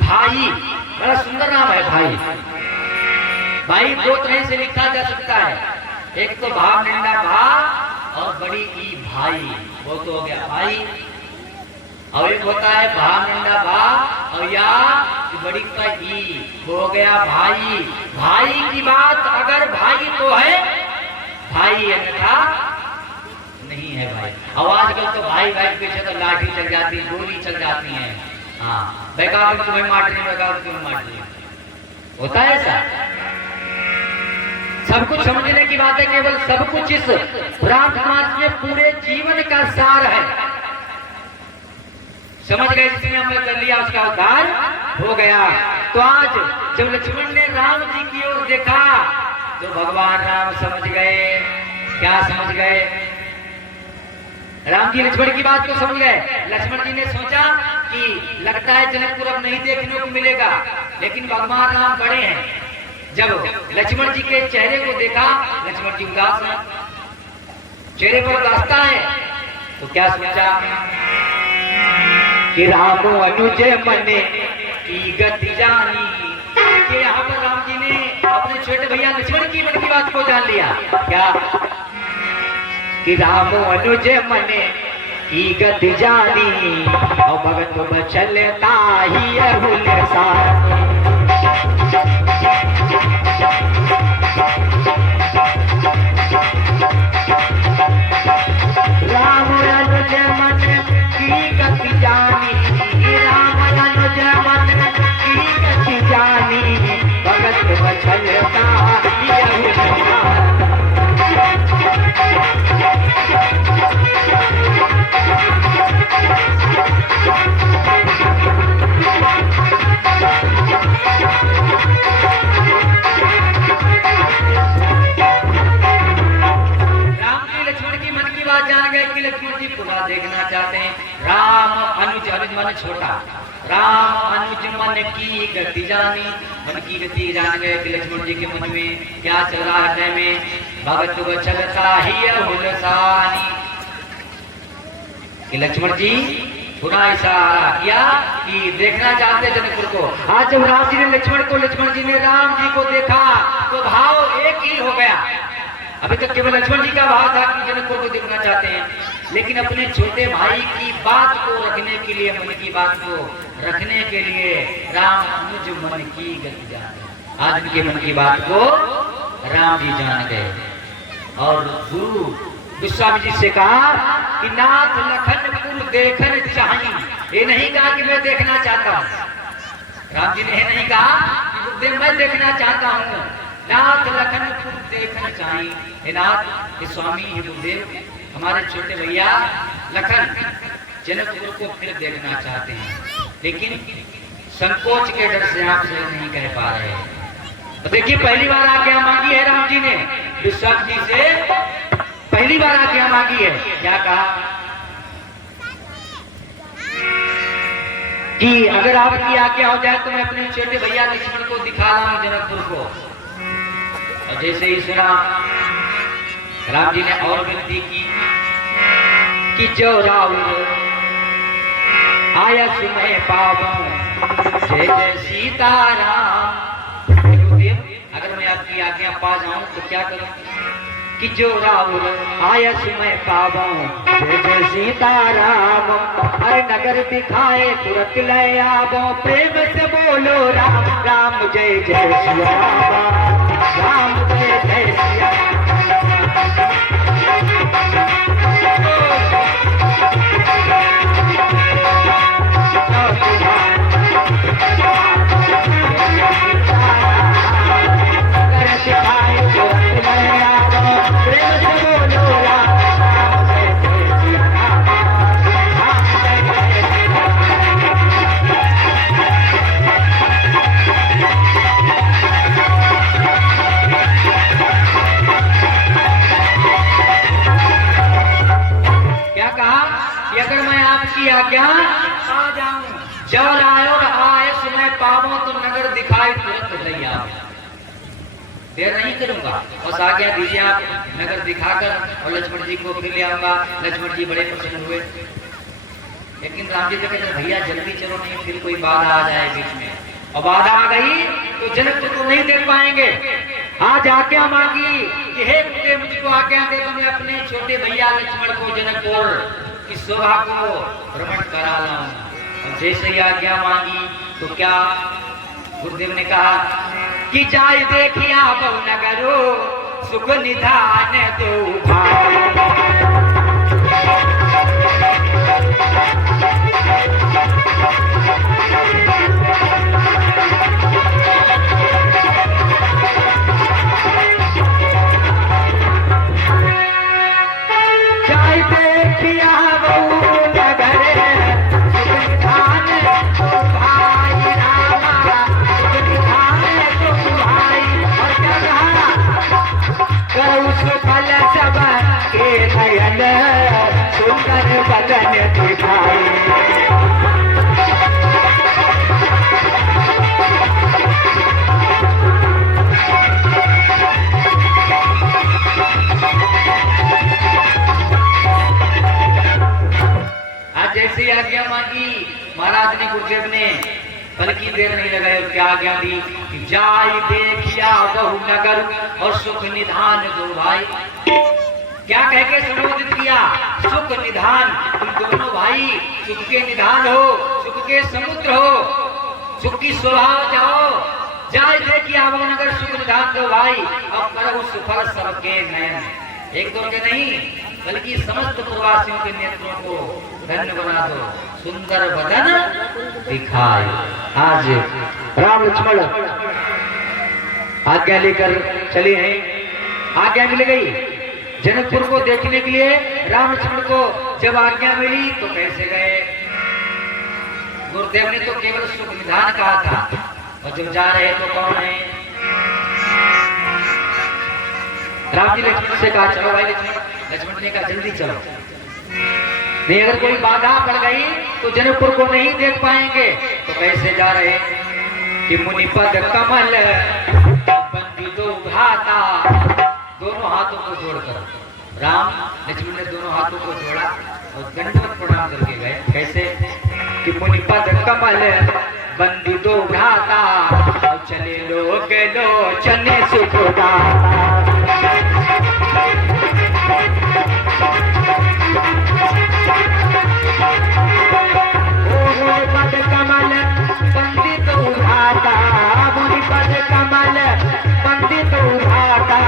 भाई बड़ा सुंदर नाम है भाई। भाई दो तरह से लिखा जा सकता है, एक तो भाव निंदा भा और बड़ी ई भाई, वो तो हो गया भाई, और एक होता है भाव निंदा भा और या बड़ी का ई, वो हो गया भाई। भाई की बात अगर भाई तो है भाई, अन्यथा नहीं है भाई। अब आजकल तो भाई भाई पीछे तो लाठी चल जाती है, गोली चल जाती है, हाँ बेकार तुम्हें मार रही, बेकार तुम्हें मार रही, होता है ऐसा। सब कुछ समझने की बात है, केवल सब कुछ इस राममास में पूरे जीवन का सार है। समझ गए, जिसने अमल कर लिया उसका उद्धार हो गया। तो आज जब लक्ष्मण ने राम जी की ओर देखा तो भगवान राम समझ गए। क्या समझ गए? राम जी लक्ष्मण की बात को समझ गए। लक्ष्मण जी ने सोचा कि लगता है जनकपुर अब नहीं देखने को मिलेगा, लेकिन भगवान राम बड़े हैं। जब लक्ष्मण जी के चेहरे को देखा, लक्ष्मण जी उदास हैं, चेहरे पर उदासता है, तो क्या सोचा कि राम अनुज मने की गति जानी। कि यहाँ पर राम जी ने अपने छोटे भैया लक्ष्मण की मन की बात को जान लिया। क्या कि राम अनुज मने की गति जानी और भगत बचलता ही राम अनुज मन की गति जानी, राम अनुज मन की गति जानी, भगत बचलता देखना चाहते हैं। राम अनुज, अनुज मन छोटा, राम अनुज मन की गति जानी, मन की गति जान गए कि लक्ष्मण जी के मन में क्या चल रहा है में। भगत बचलता ही हुलसानी, कि लक्ष्मण जी पुनः इशारा किया कि देखना चाहते जनकपुर को। आज जब राम जी ने लक्ष्मण जी ने राम जी को देखा तो भाव एक ही हो गया। अभी तक केवल लक्ष्मण जी का भाव था कि जनकपुर को देखना चाहते हैं, लेकिन अपने छोटे भाई की बात को रखने के लिए, मन की बात को रखने के लिए राम अनुज मन की गति जाने। आज उनके मन की बात को राम जी जान गए और गुरु गोस्वामी जी से कहा कि नाथ लखनपुर देखन चाहिए। ये नहीं कहा कि मैं देखना चाहता हूँ, राम जी ने नहीं कहा कि मैं देखना चाहता हूँ, नाथ लखनपुर देखना चाहिए। नाथ स्वामी है गुरुदेव, हमारे छोटे भैया लखन जनकपुर को फिर देखना चाहते हैं, लेकिन संकोच के डर से आपसे नहीं कह पा रहे। तो देखिए पहली बार आज्ञा मांगी है राम जी ने विश्वास जी से, पहली बार आज्ञा मांगी है। क्या कहा कि अगर आपकी आज्ञा हो जाए तो मैं अपने छोटे भैया लक्ष्मण को दिखा रहा हूं जनकपुर को। और जैसे ही सुना राम जी ने और विनती की कि जो राउर आया सुमय पावो जय जय सीताराम। अगर मैं आपकी आज्ञा पा जाऊं तो क्या करूं कि जो राउर आया सुमय पावो जय जय सीताराम। हर नगर दिखाए तुरंत ले आवो, प्रेम से बोलो राम राम जय जय श्री राम, राम जय जय श्री राम। आज्ञा आ जाऊं, जब आयो आए समय पावो तो नगर दिखाई तुरंत ले आओ। देर नहीं करूंगा, बस आज्ञा दीजिए आप नगर दिखाकर और लक्ष्मण जी को फिर ले आऊंगा। लक्ष्मण जी बड़े प्रसन्न हुए, लेकिन राम जी कहते भैया जल्दी चलो, नहीं फिर कोई बाधा आ जाए बीच में, और बाधा आ गई तो जनकपुर को नहीं देख पाएंगे। आज आज्ञा मांगी कि हे गुरुदेव मुझको आज्ञा दे, तो मैं अपने छोटे भैया लक्ष्मण को जनकपुर की शोभा को भ्रमण करा लाऊं। और जैसे ही आज्ञा मांगी तो क्या गुरुदेव ने कहा कि जाय देखिया बहु नगरो सुख निधान दो भाई। रामदेव ने बल्कि देर नहीं लगाए और क्या आज्ञा दी कि जाई देखिया बहु नगर और सुख निधान दो भाई। क्या कह के संबोधित किया? सुख निधान, तुम दोनों भाई सुख के निधान हो, सुख के समुद्र हो, सुख की स्वभाव जाओ। जाए देखिए बहु नगर सुख निधान दो भाई, अब करो सुफल सबके नयन। एक दो के नहीं बल्कि समस्त प्रवासियों के नेत्रों को धन्य बना दो, सुंदर बदन दिखाए। आज राम लक्ष्मण आज्ञा लेकर चले हैं, आज्ञा मिल गई जनकपुर को देखने के लिए। राम लक्ष्मण को जब आज्ञा मिली तो कैसे गए? गुरुदेव ने तो केवल सुख निधान कहा था, और जब जा रहे तो कौन है? राम जी लक्ष्मण से कहा चलो भाई लक्ष्मण। लक्ष्मण ने कहा जल्दी चलो, नहीं अगर कोई बाधा पड़ गई तो जनकपुर को नहीं देख पाएंगे। तो कैसे जा रहे? कि मुनिपद कमल बंदिदो घाता, दोनों हाथों को जोड़कर राम लक्ष्मण ने दोनों हाथों को जोड़ा और दंडवत प्रणाम करके गए। कैसे? कि मुनिपद कमल बंदिदो घाता, और चले लोग लोचन सुखदाता। मुनिपद कमल बंदित उधाता, मुनिपद कमल बंदित उधाता,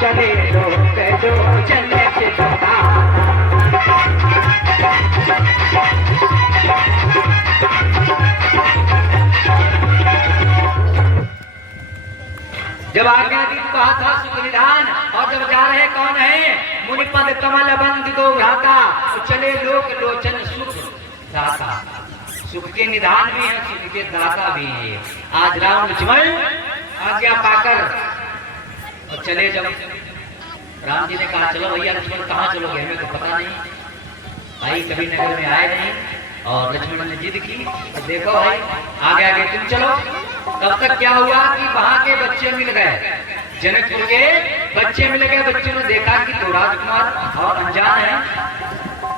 चले लोग लोचन सुखदाता। जब आज्ञा दी कहा था सुख निधान, और जब जा रहे कौन है? मुनिपद कमल बंदितो घाता, चले लोक लोचन सुख दाता। सुख के निधान भी है, सुख के दाता भी है। आज राम लक्ष्मण आज्ञा पाकर और चले। जब राम जी ने कहा चलो भैया लक्ष्मण कहाँ चलोगे? हमें तो पता नहीं, भाई कभी नगर में आए नहीं। और लक्ष्मण ने जिद की, तो देखो भाई आगे आगे तुम चलो। तब तक क्या हुआ कि वहां के बच्चे मिल गए, जनकपुर के बच्चे मिल गए। बच्चों ने देखा कि तो राजकुमार और अनजान है,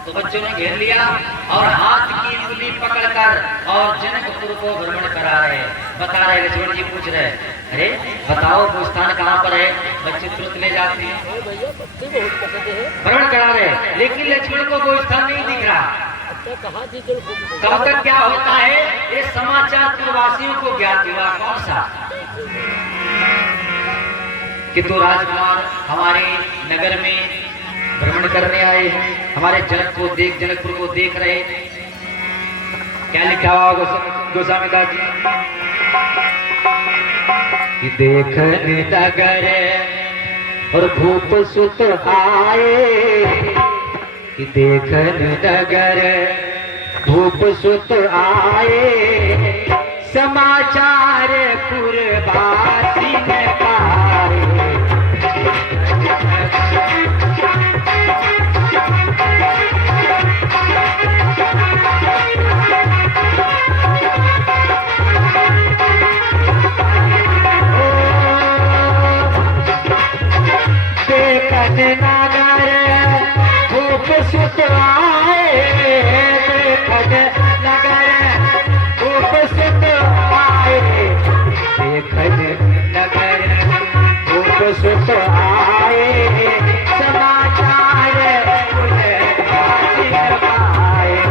तो बच्चों ने घेर लिया और हाथ की उंगली पकड़कर और जनकपुर को भ्रमण करा रहे, बता रहे। लक्ष्मण जी पूछ रहे, अरे बताओ वो स्थान कहाँ पर है? बच्चे तुरंत ले जाते हैं, भ्रमण करा रहे, लेकिन लक्ष्मण को वो स्थान नहीं दिख रहा। तब तक क्या होता है? ये समाचार प्रवासियों को ज्ञात हुआ। कौन सा? कि तो राजकुमार हमारे नगर में भ्रमण करने आए हैं, हमारे जनकपुर को देख रहे। क्या लिखा हुआ गोस्वामी दास जी? कि देखने नगर और भूप सुत आए, कि देखन नगर भूप सुत आए, समाचार पुरवासी ने पाए। देखन नगर भूप सुत आए, देखन नगर भूप सुत आए, देखन नगर भूप सुत आए, समाचार पुरवासी ने पाए।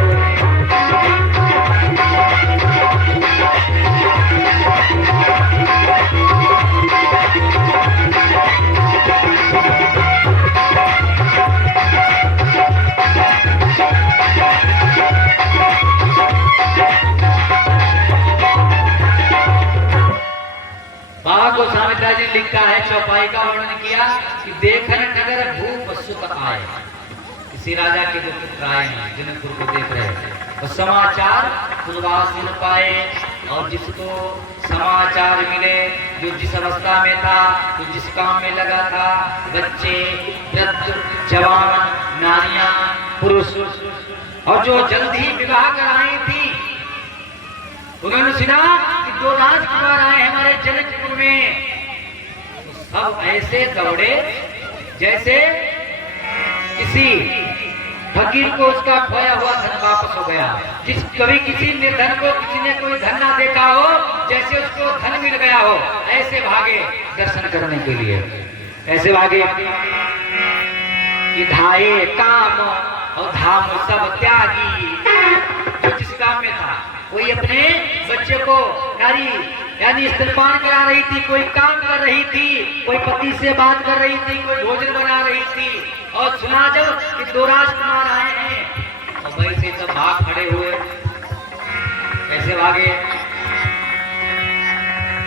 गोस्वामी दास जी लिखा है, चौपाई का वर्णन किया कि देखन नगर भूप सुत आए, किसी राजा के जो पुत्र आए हैं जनकपुर को देख रहे हैं, और समाचार पुरवासी न पाए। और जिसको समाचार मिले, जो जिस अवस्था में था, जो जिस काम में लगा था, बच्चे, वृद्ध, जवान, नारियां, पुरुष, और जो जल्द ही विवाह कराई थी, उन्होंने सुना कि दो राजकुमार आए हमारे जनकपुर में। सब ऐसे दौड़े जैसे किसी फकीर को उसका खोया हुआ धन वापस हो गया। जिस कभी किसी निर्धन को किसी ने कोई धन ना देखा हो, जैसे उसको धन मिल गया हो, ऐसे भागे दर्शन करने के लिए। ऐसे भागे कि धाये काम और धाम सब त्यागी। जो जिस काम में था, कोई अपने बच्चे को नारी यानी स्तनपान करा रही थी, कोई काम कर रही थी, कोई पति से बात कर रही थी, कोई भोजन बना रही थी, और सुना जब कि 2 राजकुमार आए हैं, और वही से सब भाग खड़े हुए। कैसे भागे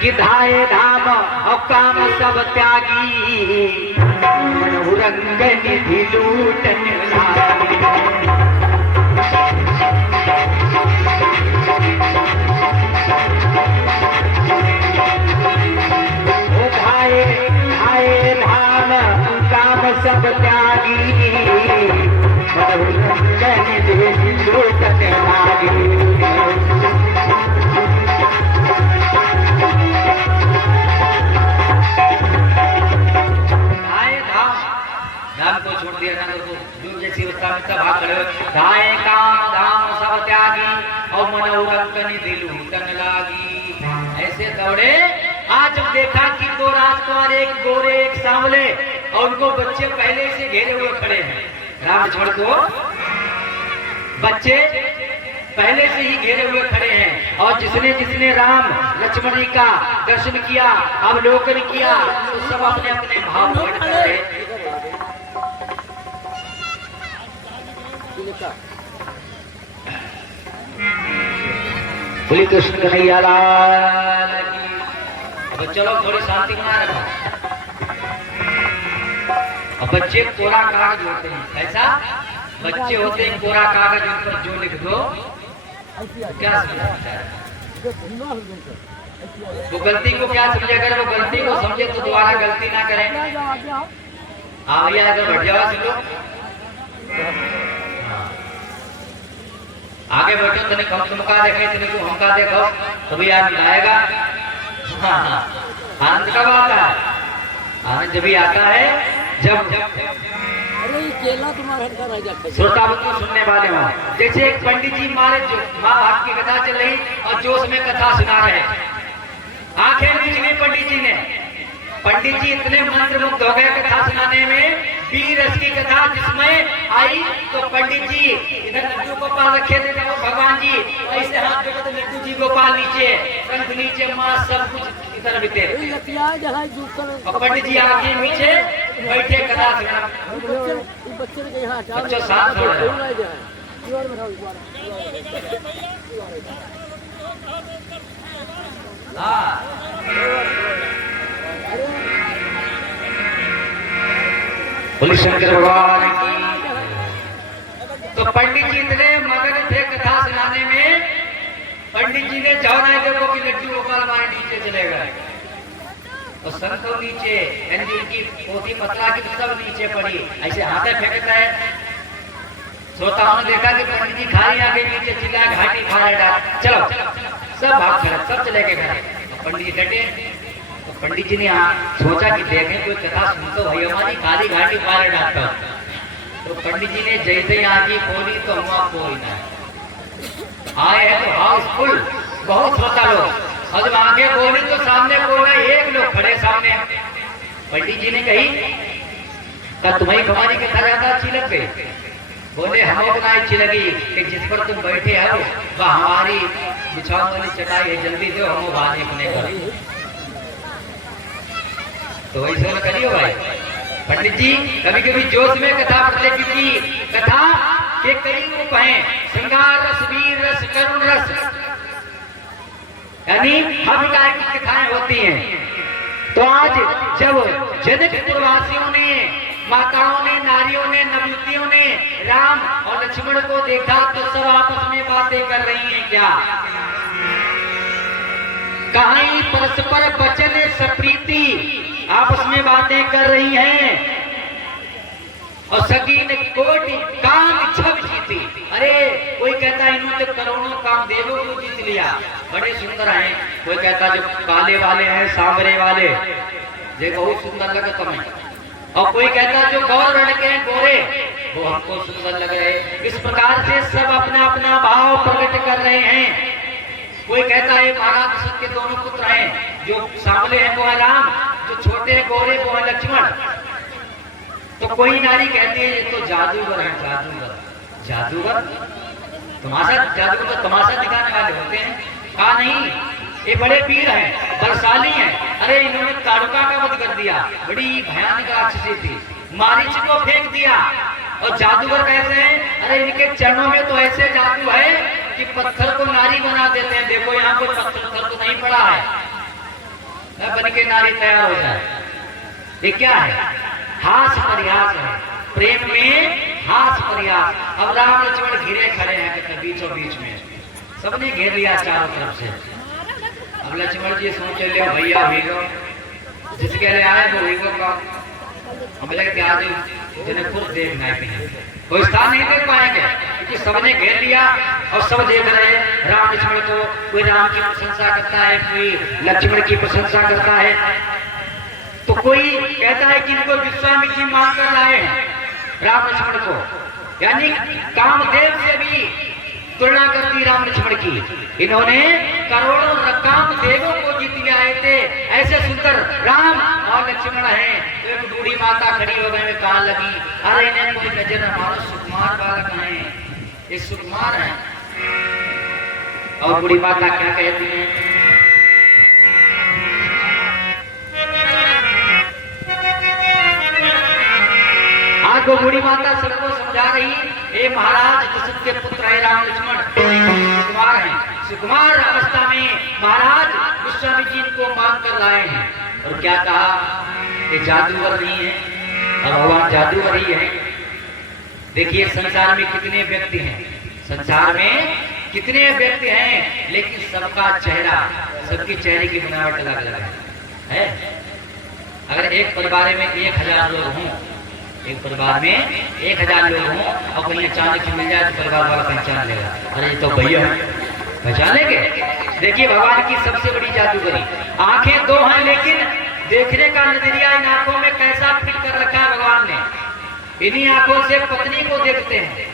कि धाये धाम और काम सब त्यागी, रंग निधि लूटन लागी। धाये धाम काम सब त्यागी, रंग निधि लूटन लागी। को छोड़ दिया ना तो जो जैसी अवस्था में सब भाग खड़े। धाये काम धाम सब त्यागी और मनोरंजन दिलू तन लागी। ऐसे दौड़े। आज जब देखा कि 2 राजकुमार, एक गोरे एक सांवले, और उनको बच्चे पहले से घेरे हुए खड़े हैं। राम लक्ष्मण को बच्चे पहले से ही घेरे हुए खड़े हैं, और जिसने जिसने राम लक्ष्मण जी का दर्शन किया, अवलोकन किया, तो सब अपने अपने भाव प्रकट कर रहे। बोली कृष्ण कन्हैया लाल की। अब चलो थोड़ी शांति बना रखो। अब बच्चे कोरा कागज होते हैं, ऐसा बच्चे होते हैं कोरा कागज, उन पर जो लिख दो क्या समझता है वो गलती को क्या समझे। अगर वो गलती को समझे तो दोबारा गलती ना करें। भैया अगर बैठ जाओ सुनो, आगे बैठो, तनिक हम तुमका देखे, तनिक हमका देखो, तो भी आनंद आएगा। आनंद कब आता है? आनंद जब भी आता है जब श्रोता बंधु सुनने वाले हो। जैसे एक पंडित जी मारे जो महाभारत की कथा चल रही और जोश में कथा सुना रहे, आंखें मीच ली पंडित जी ने। पंडित जी इतने मंत्रमुग्ध हो गए कथा सुनाने में। वीर रस की कथा जिसमें आई तो पंडित जी इधर लड्डू गोपाल रखे थे, वो भगवान जी ऐसे हाथ पे तो लड्डू जी गोपाल नीचे, कंठ नीचे, मां सब कुछ इधर बिते। और पंडित जी आंखें नीचे बैठे कथा सुना। बच्चों साथ हो रहे। बोले शंकर भगवान की। तो पंडित जी इतने मगन थे कथा सुनाने में, पंडित जी ने जाओ नहीं देखो कि लड्डू गोपाल हमारे नीचे चले गए। और संतों नीचे यानी उनकी पोथी पतला की सब नीचे पड़ी, ऐसे हाथे फेंकता है। श्रोताओं ने देखा कि पंडित जी खाली आगे नीचे चिल्ला घाटी खा रहा। चलो सब भाग खड़े, सब चले गए घर। पंडित जी डटे। तो पंडित जी ने सोचा कि देखें कोई कथा सुनते भाई हमारी काली घाटी मारे डालता। तो पंडित जी ने जैसे आगे खोली तो हुआ कोई ना आए है। तो हाउसफुल बहुत श्रोता लोग, और जब आगे बोली तो सामने बोला एक लोग खड़े सामने। पंडित जी ने कही तुम्हारी हमारी कथा ज्यादा अच्छी लग गई। बोले हमें तो अच्छी लगी कि जिस पर तुम बैठे हो वह हमारी बिछाओ वाली चटाई है, जल्दी दो हम बात देखने का। तो ऐसे में करियो भाई। पंडित जी कभी कभी जोश में कथा पढ़ते, क्योंकि कथा के कई रूप हैं, श्रृंगार रस, वीर रस, करुण रस, यानी हर प्रकार की कथाएं होती हैं। तो आज जब जनकपुरवासियों ने, माताओं ने, नारियों ने, नवयुवतियों ने राम और लक्ष्मण को देखा तो सब आपस में बातें कर रही हैं। क्या कहीं परस्पर वचन सप्रीति आपस में बातें कर रही हैं। और सगी ने कोटि काम छब जीती। अरे कोई कहता इन्होंने तो करोड़ों काम देवों को जीत लिया, बड़े सुंदर हैं। कोई कहता जो काले वाले हैं, सांवरे वाले, ये बहुत सुंदर लगे तुम्हें। और कोई कहता जो गौर लड़के हैं, गोरे वो हमको सुंदर लग रहे। इस प्रकार से सब अपना अपना भाव प्रकट कर रहे हैं। कोई कहता है महाराज दशरथ के दोनों पुत्र हैं, जो सांवले हैं वो है राम, जो छोटे हैं गोरे वो है लक्ष्मण। तो कोई नारी कहती है ये तो जादूगर है, जादूगर। जादूगर तमाशा, जादूगर तो तमाशा दिखाने वाले होते हैं। कहा नहीं, ये बड़े वीर हैं, बलशाली हैं। अरे इन्होंने ताड़का का वध कर दिया, बड़ी भयानक राक्षसी थी, मारीच को फेंक दिया। और जादूगर कैसे हैं? अरे इनके चरणों में तो ऐसे जादू है कि पत्थर को नारी बना देते हैं। देखो यहाँ कोई पत्थर तो नहीं पड़ा है, बन के नारी तैयार हो जाए। ये क्या है? हास परिहास है, प्रेम में हास परिहास। अब राम लक्ष्मण घिरे खड़े हैं बीचों बीच में, सबने घेर लिया चारों तरफ से। अब लक्ष्मण जी सोच ले भैया हीरो जिसके लिए आए वो हीरो का हम लगे आज जिन्हें खुद देखना है, कोई स्थान नहीं देख पाएंगे क्योंकि सबने घेर लिया और सब देख रहे हैं राम लक्ष्मण को। कोई राम की प्रशंसा करता है, कोई लक्ष्मण की प्रशंसा करता है। तो कोई कहता है कि इनको विश्वामित्र जी मान कर लाए राम लक्ष्मण को, यानी कामदेव से भी तुलना करती राम लक्ष्मण की। इन्होंने करोड़ों कामदेवों को जीत के आए थे। ऐसे सुंदर राम और लक्ष्मण हैं। तो एक बूढ़ी माता खड़ी हो गई में कहा लगी, अरे इन्हें कोई नजर, हमारा सुकुमार बालक है, ये सुकुमार है। और बूढ़ी माता क्या कहती है? आज वो बूढ़ी माता सबको समझा रही, हे महाराज दशरथ के पुत्र है राम लक्ष्मण, सुकुमार हैं। सुकुमार अवस्था में महाराज विश्वामित्र जी को मान कर लाए हैं। और क्या कहा? ये जादूगर नहीं है, और भगवान जादूगर ही है। देखिए संसार में कितने व्यक्ति हैं, संसार में कितने व्यक्ति हैं, लेकिन सबका चेहरा, सबके चेहरे की बनावट अलग अलग है। अगर एक परिवार में 1000 लोग हों, एक परिवार में 1000 लोग हों और कहीं अचानक मिल जाए तो परिवार वाला पहचान लेगा, अरे ये तो भैया पहचानेंगे। देखिए भगवान की सबसे बड़ी जादूगरी, आंखें 2 हैं लेकिन देखने का नजरिया इन आंखों में कैसा फिट कर रखा है भगवान ने। इन्हीं आंखों से पत्नी को देखते हैं,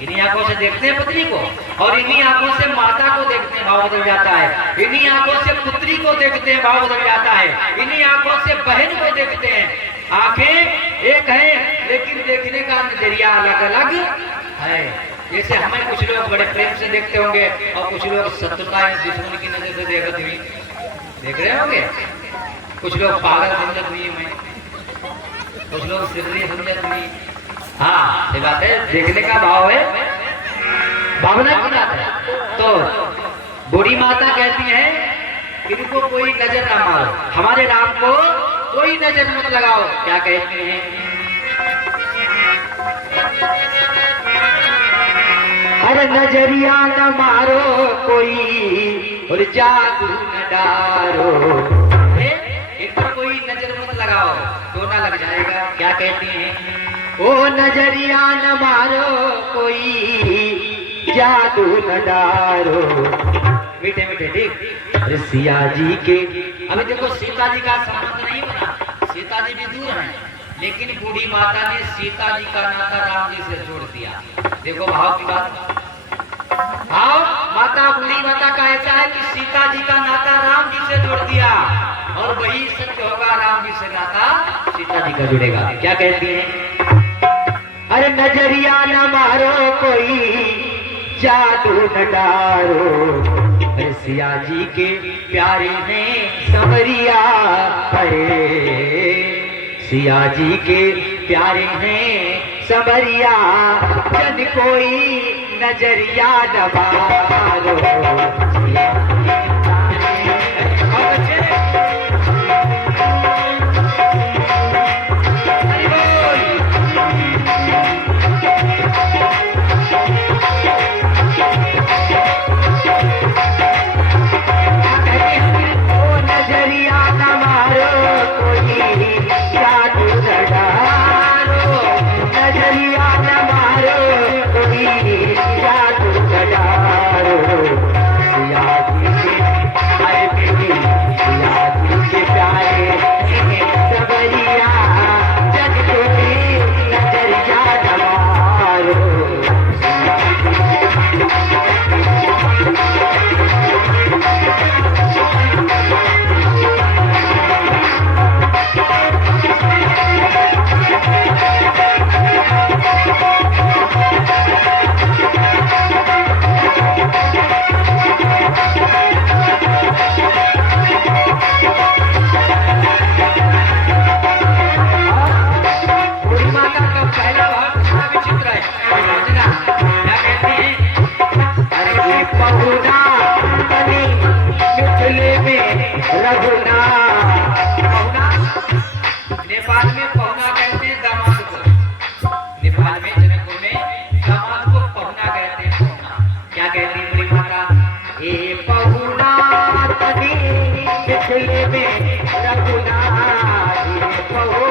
इन्हीं आंखों से देखते हैं पत्नी को, और इन्हीं आंखों से माता को देखते हैं, भाव बदल जाता है। इन्हीं आंखों से पुत्री को देखते हैं, भाव बदल जाता है। इन्हीं आंखों से बहन को देखते हैं। आंखें एक है लेकिन देखने का नजरिया अलग अलग है। जैसे हमें कुछ लोग बड़े प्रेम से देखते होंगे और कुछ लोग शत्रुता दुश्मन की नजर से देख रहे होंगे। कुछ लोग पागल समझत हुई हमें, कुछ लोग सिद्धि समझत हुई। हाँ ये बात है, देखने का भाव है, भावना की बात है। तो बूढ़ी माता कहती है इनको कोई नजर ना मारो, हमारे राम को कोई नजर मत लगाओ। क्या कहते हैं? अरे नजरिया न मारो कोई और जादू न डारो, इन पर कोई नजर मत लगाओ, टोना लग जाएगा। क्या कहती हैं? ओ नजरिया न मारो कोई जादू न डारो। मीठे मीठे ठीक सिया जी के। अभी देखो सीता जी का संबंध नहीं बना, सीता जी भी दूर हैं, लेकिन बूढ़ी माता ने सीता जी का नाता राम जी से जोड़ दिया। देखो भाव की बात, भाव माता बूढ़ी माता का ऐसा है कि सीता जी का नाता राम जी से जोड़ दिया, और वही सत्य होगा, राम जी से नाता सीता जी का जुड़ेगा। क्या कहती है? अरे नजरिया न मारो कोई जादू न डारो, सिया जी के प्यारे ने संवरिया है, सिया जी के प्यारे ने संवरिया, जन कोई नजरिया न मारो। मिथिले में रघुनाथ कहो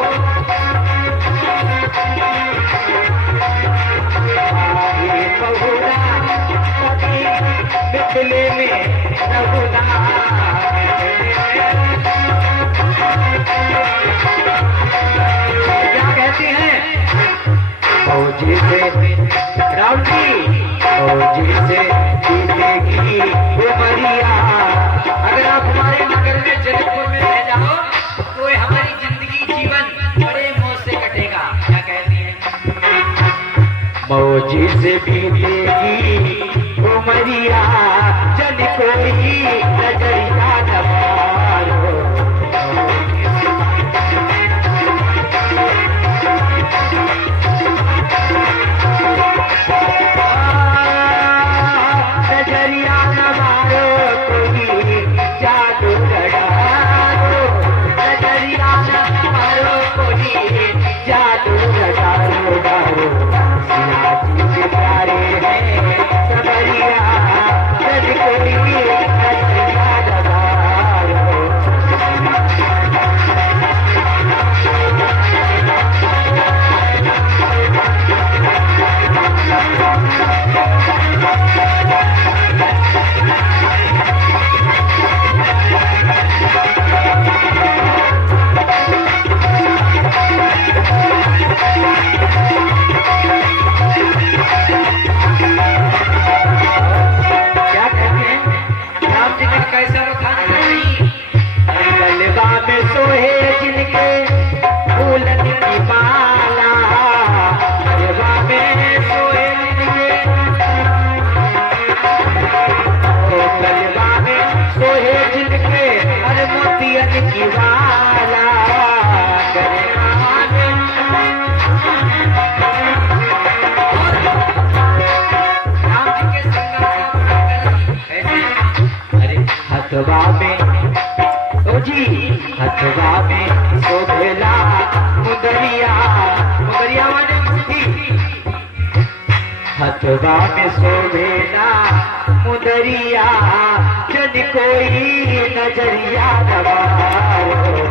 मिथिले में रघुनाथ क्या कहती हैं फौजी से राम जी फौजी से जीतेगी उमरिया। अगर आप हमारे नगर में जनकपुर में रह जाओ तो हमारी जिंदगी जीवन बड़े मौज से कटेगा। क्या कहती हैं मौजी से बीतेगी उमरिया जन कोई नजरिया नवारो। नजरिया नवारो कोई जादू लड़ारो नजरिया नवारो कोई जादू लड़ारो डारो के प्यारे हैं सबरिया जन कोई नजरिया नवारो। हथवा में शोभेला मुदरिया मुदरिया माने मुट्ठी हथवा में शोभेला मुदरिया जन कोई नजरिया नवारो।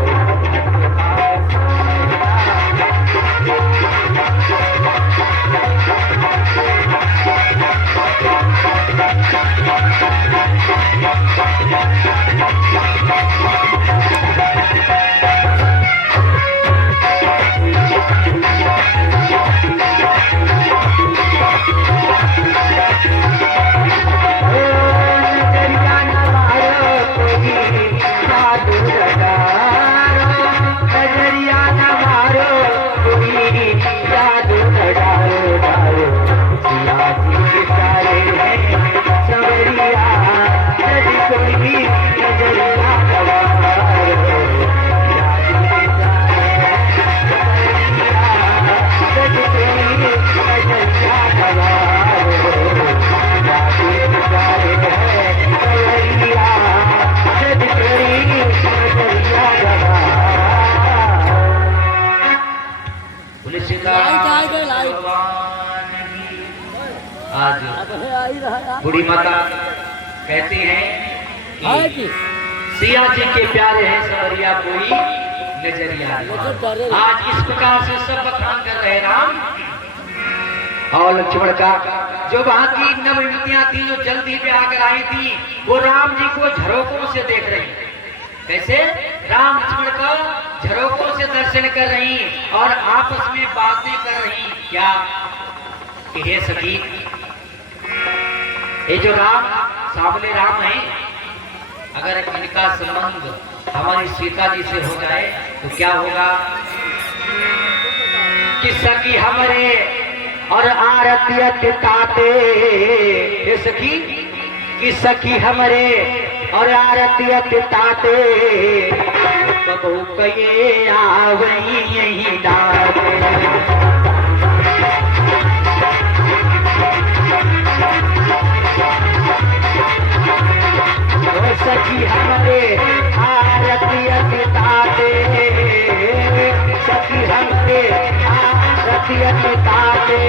आज बूढ़ी माता कहती हैं कि सिया जी के प्यारे हैं सवरिया कोई नजरिया। आज इस प्रकार से सब बखान कर रहे राम और लक्ष्मण का। जो वहां की नवयुवतियां थी जो जल्दी ब्याह कर आई थी वो राम जी को झरोकों से देख रही। कैसे राम लक्ष्मण का झरोकों से दर्शन कर रही और आपस में बातें कर रही। क्या कि हे सखी ये जो राम सामने राम है अगर इनका संबंध हमारी सीता जी से हो जाए तो क्या होगा कि सखी हमारे और आरती ताते ये सखी कि सखी हमारे और आरती ताते कबू कये आवई यही डाले। सखी हमारे आरती ताते सखी हमारे आरती ताते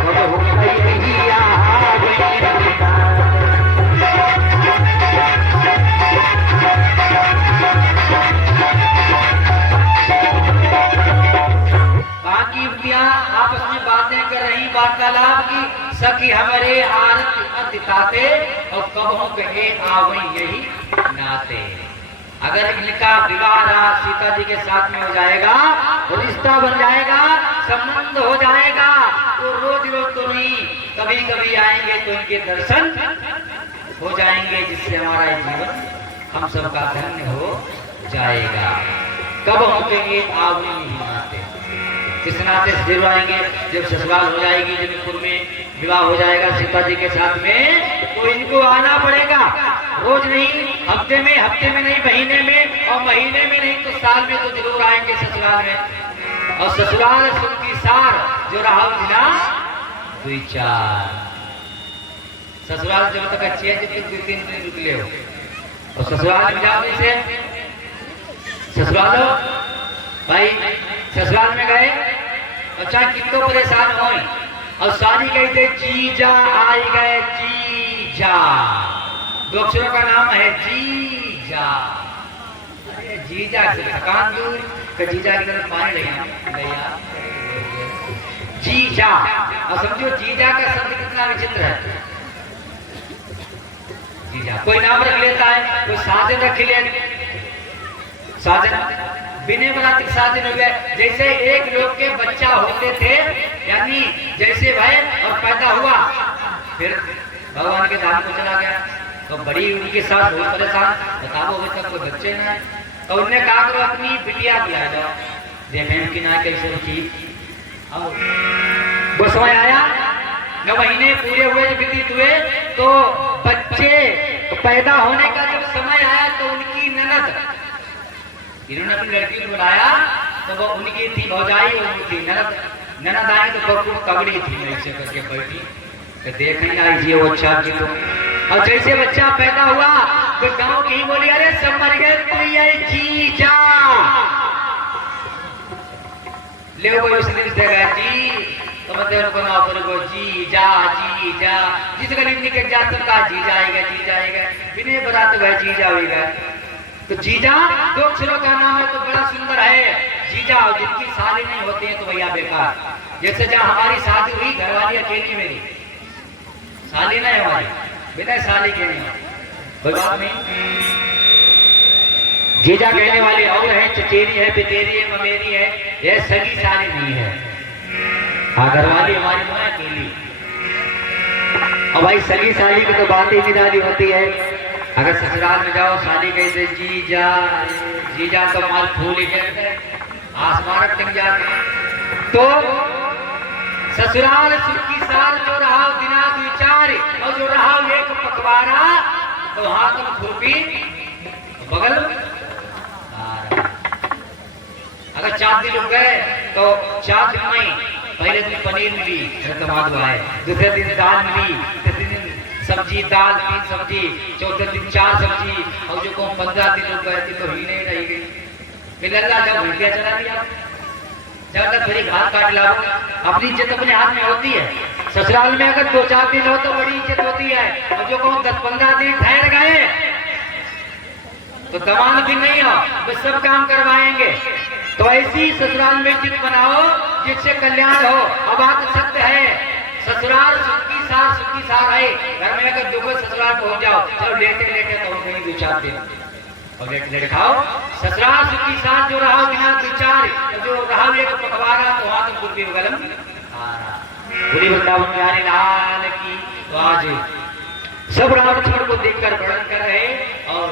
कबू कये आवई कभी हमारे आरती अतिताते और कबहू कहे आवई यही नाते। अगर इनका विवाह सीता जी के साथ में हो जाएगा, रिश्ता बन जाएगा, संबंध हो जाएगा, तो रोज रोज तो नहीं, कभी कभी आएंगे तो इनके दर्शन हो जाएंगे, जिससे हमारा जीवन हम सबका धन्य हो जाएगा। कब हम कहेंगे आवई नहीं नाते, किस नाते से जरूर आएंगे, जब ससुराल हो जाएगी, जनकपुर में विवाह हो जाएगा सीता जी के साथ में, तो इनको आना पड़ेगा। रोज नहीं, हफ्ते में नहीं, महीने में, और महीने में नहीं तो साल में तो जरूर आएंगे ससुराल में। और ससुराल सुख की सार जो रहा बिना दुई चार। ससुराल जब तक अच्छी है जब तक 2-3 दिन निकले हो, और ससुराल में जाओ से ससुराल भाई, ससुराल में गए और चाहे कितने परेशान हो, और सारी गई थे जीजा आई गए, जीजा 2 अक्षरों का नाम है जीजा। अरे जीजा से थकान दूर, जीजा की तरफ पानी भैया जीजा। और समझो जीजा का शब्द कितना विचित्र है। जीजा कोई नाम रख लेता है, कोई साजन रख ले, साजन बिना बनाते साजन हो गए। जैसे एक लोग के बच्चा होते थे, यानी जैसे भाई और पैदा हुआ, फिर भगवान के धाम को चला गया, तो बड़ी उनके साथ बहुत परेशान, बताओ अभी तक कोई बच्चे नहीं है, तो उन्होंने कहा करो अपनी बिटिया बुला जाओ, देखें कि ना कैसे ठीक। वो समय आया, 9 महीने पूरे हुए, व्यतीत हुए, तो बच्चे पैदा होने का जब समय आया तो उनकी ननद, इन्होंने अपनी लड़की को बुलाया, तो वो उनकी थी भौजाई और उनकी ननद आई, तो बहू कबड़ी थी, ऐसे करके बैठी, तो देखें आई वो अच्छा की। तो और जैसे बच्चा पैदा हुआ तो गांव की ही बोली, अरे सब मर गए, तू ये जीजा ले वो उसने देगा जी, तो मतलब को ना बोले वो जीजा जीजा, जिस गरीब निकल जा सबका जीजा आएगा, बिना बरात हुआ जीजा होगा। तो जीजा 2 अक्षरों का नाम है, तो बड़ा सुंदर है जीजा। और जिनकी शादी नहीं होती है तो भैया बेकार। जैसे जहाँ हमारी शादी हुई, घरवाली अकेली, मेरी शादी नहीं हमारी, बिना शादी के नहीं, कोई बात नहीं। जीजा कहने वाले और है, चचेरी है, पितेरी है, ममेरी है, यह सगी शादी नहीं है। हाँ, घरवाली हमारी तो अकेली। और भाई सगी शादी की तो बात ही निराली होती है। अगर ससुराल में जाओ, शादी कहते जीजा तो माल फूल ही कहते, आसमान टिक जाते। तो ससुराल सुखी साल जो रहा दिना विचार, और जो रहा एक पकवाना, तो हाथ में खुरपी बगल। अगर 4 दिन रुक गए तो 4 दिन में पहले दिन पनीर मिली, दूसरे दिन दाल मिली, तीसरे दिन सब्जी दाल 3 सब्जी, चौथे दिन 4 सब्जी, और जो 15 दिन रुक गए तो ही नहीं रही गई। लल्ला जब भैया चला गया, जब तक थोड़ी घास काट लाओ, अपनी इज्जत अपने हाथ में होती है। ससुराल में अगर 2-4 दिन हो तो बड़ी इज्जत होती है, और जो 10-15 दिन ठहर गए तो दमान भी नहीं हो, बस सब काम करवाएंगे। तो ऐसी ससुराल में इज्जत बनाओ जिससे कल्याण हो। अब बात सत्य है, ससुराल सुखी सार है। घर में अगर दुख ससुराल पहुंच जाओ, चलो लेटे तो हम कहीं 2-4 दिन और लेटे खाओ। ससुराल सुखी सार जो रहा बिना विचार, जो रहा एक पकवाना, तो वहां तो पूर्वी गलम पूरी वृंदावन बिहारी लाल की। तो आज सब राम लक्ष्मण को देखकर वर्णन कर रहे, और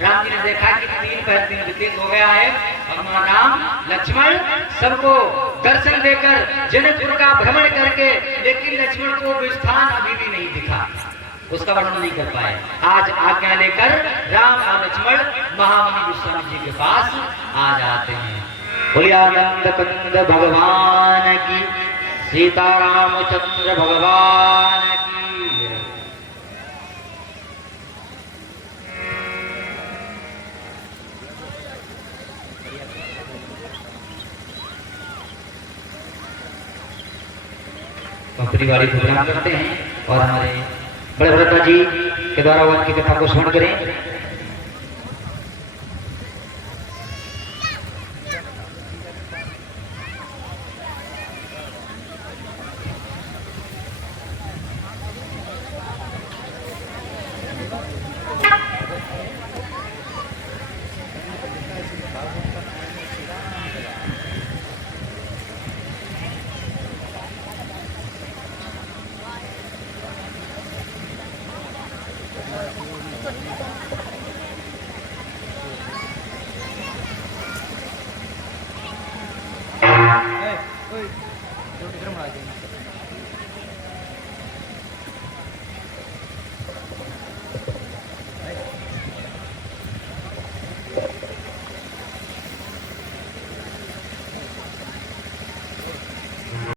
राम जी ने देखा कि 3 व्यतीत हो गया है, और राम लक्ष्मण सबको दर्शन देकर जनकपुर का भ्रमण करके, लेकिन लक्ष्मण को वो स्थान अभी भी नहीं दिखा, उसका वर्णन नहीं कर पाए। आज आज्ञा लेकर राम और लक्ष्मण महामुनि विश्वामित्र जी के पास आ जाते हैं। बोलिए आनंद कंद भगवान की, सीतारामचंद्र भगवान की। परिवारिक प्रोग्राम करते हैं, और हमारे बड़े भरत जी के द्वारा उनकी कथा को स्मरण करें।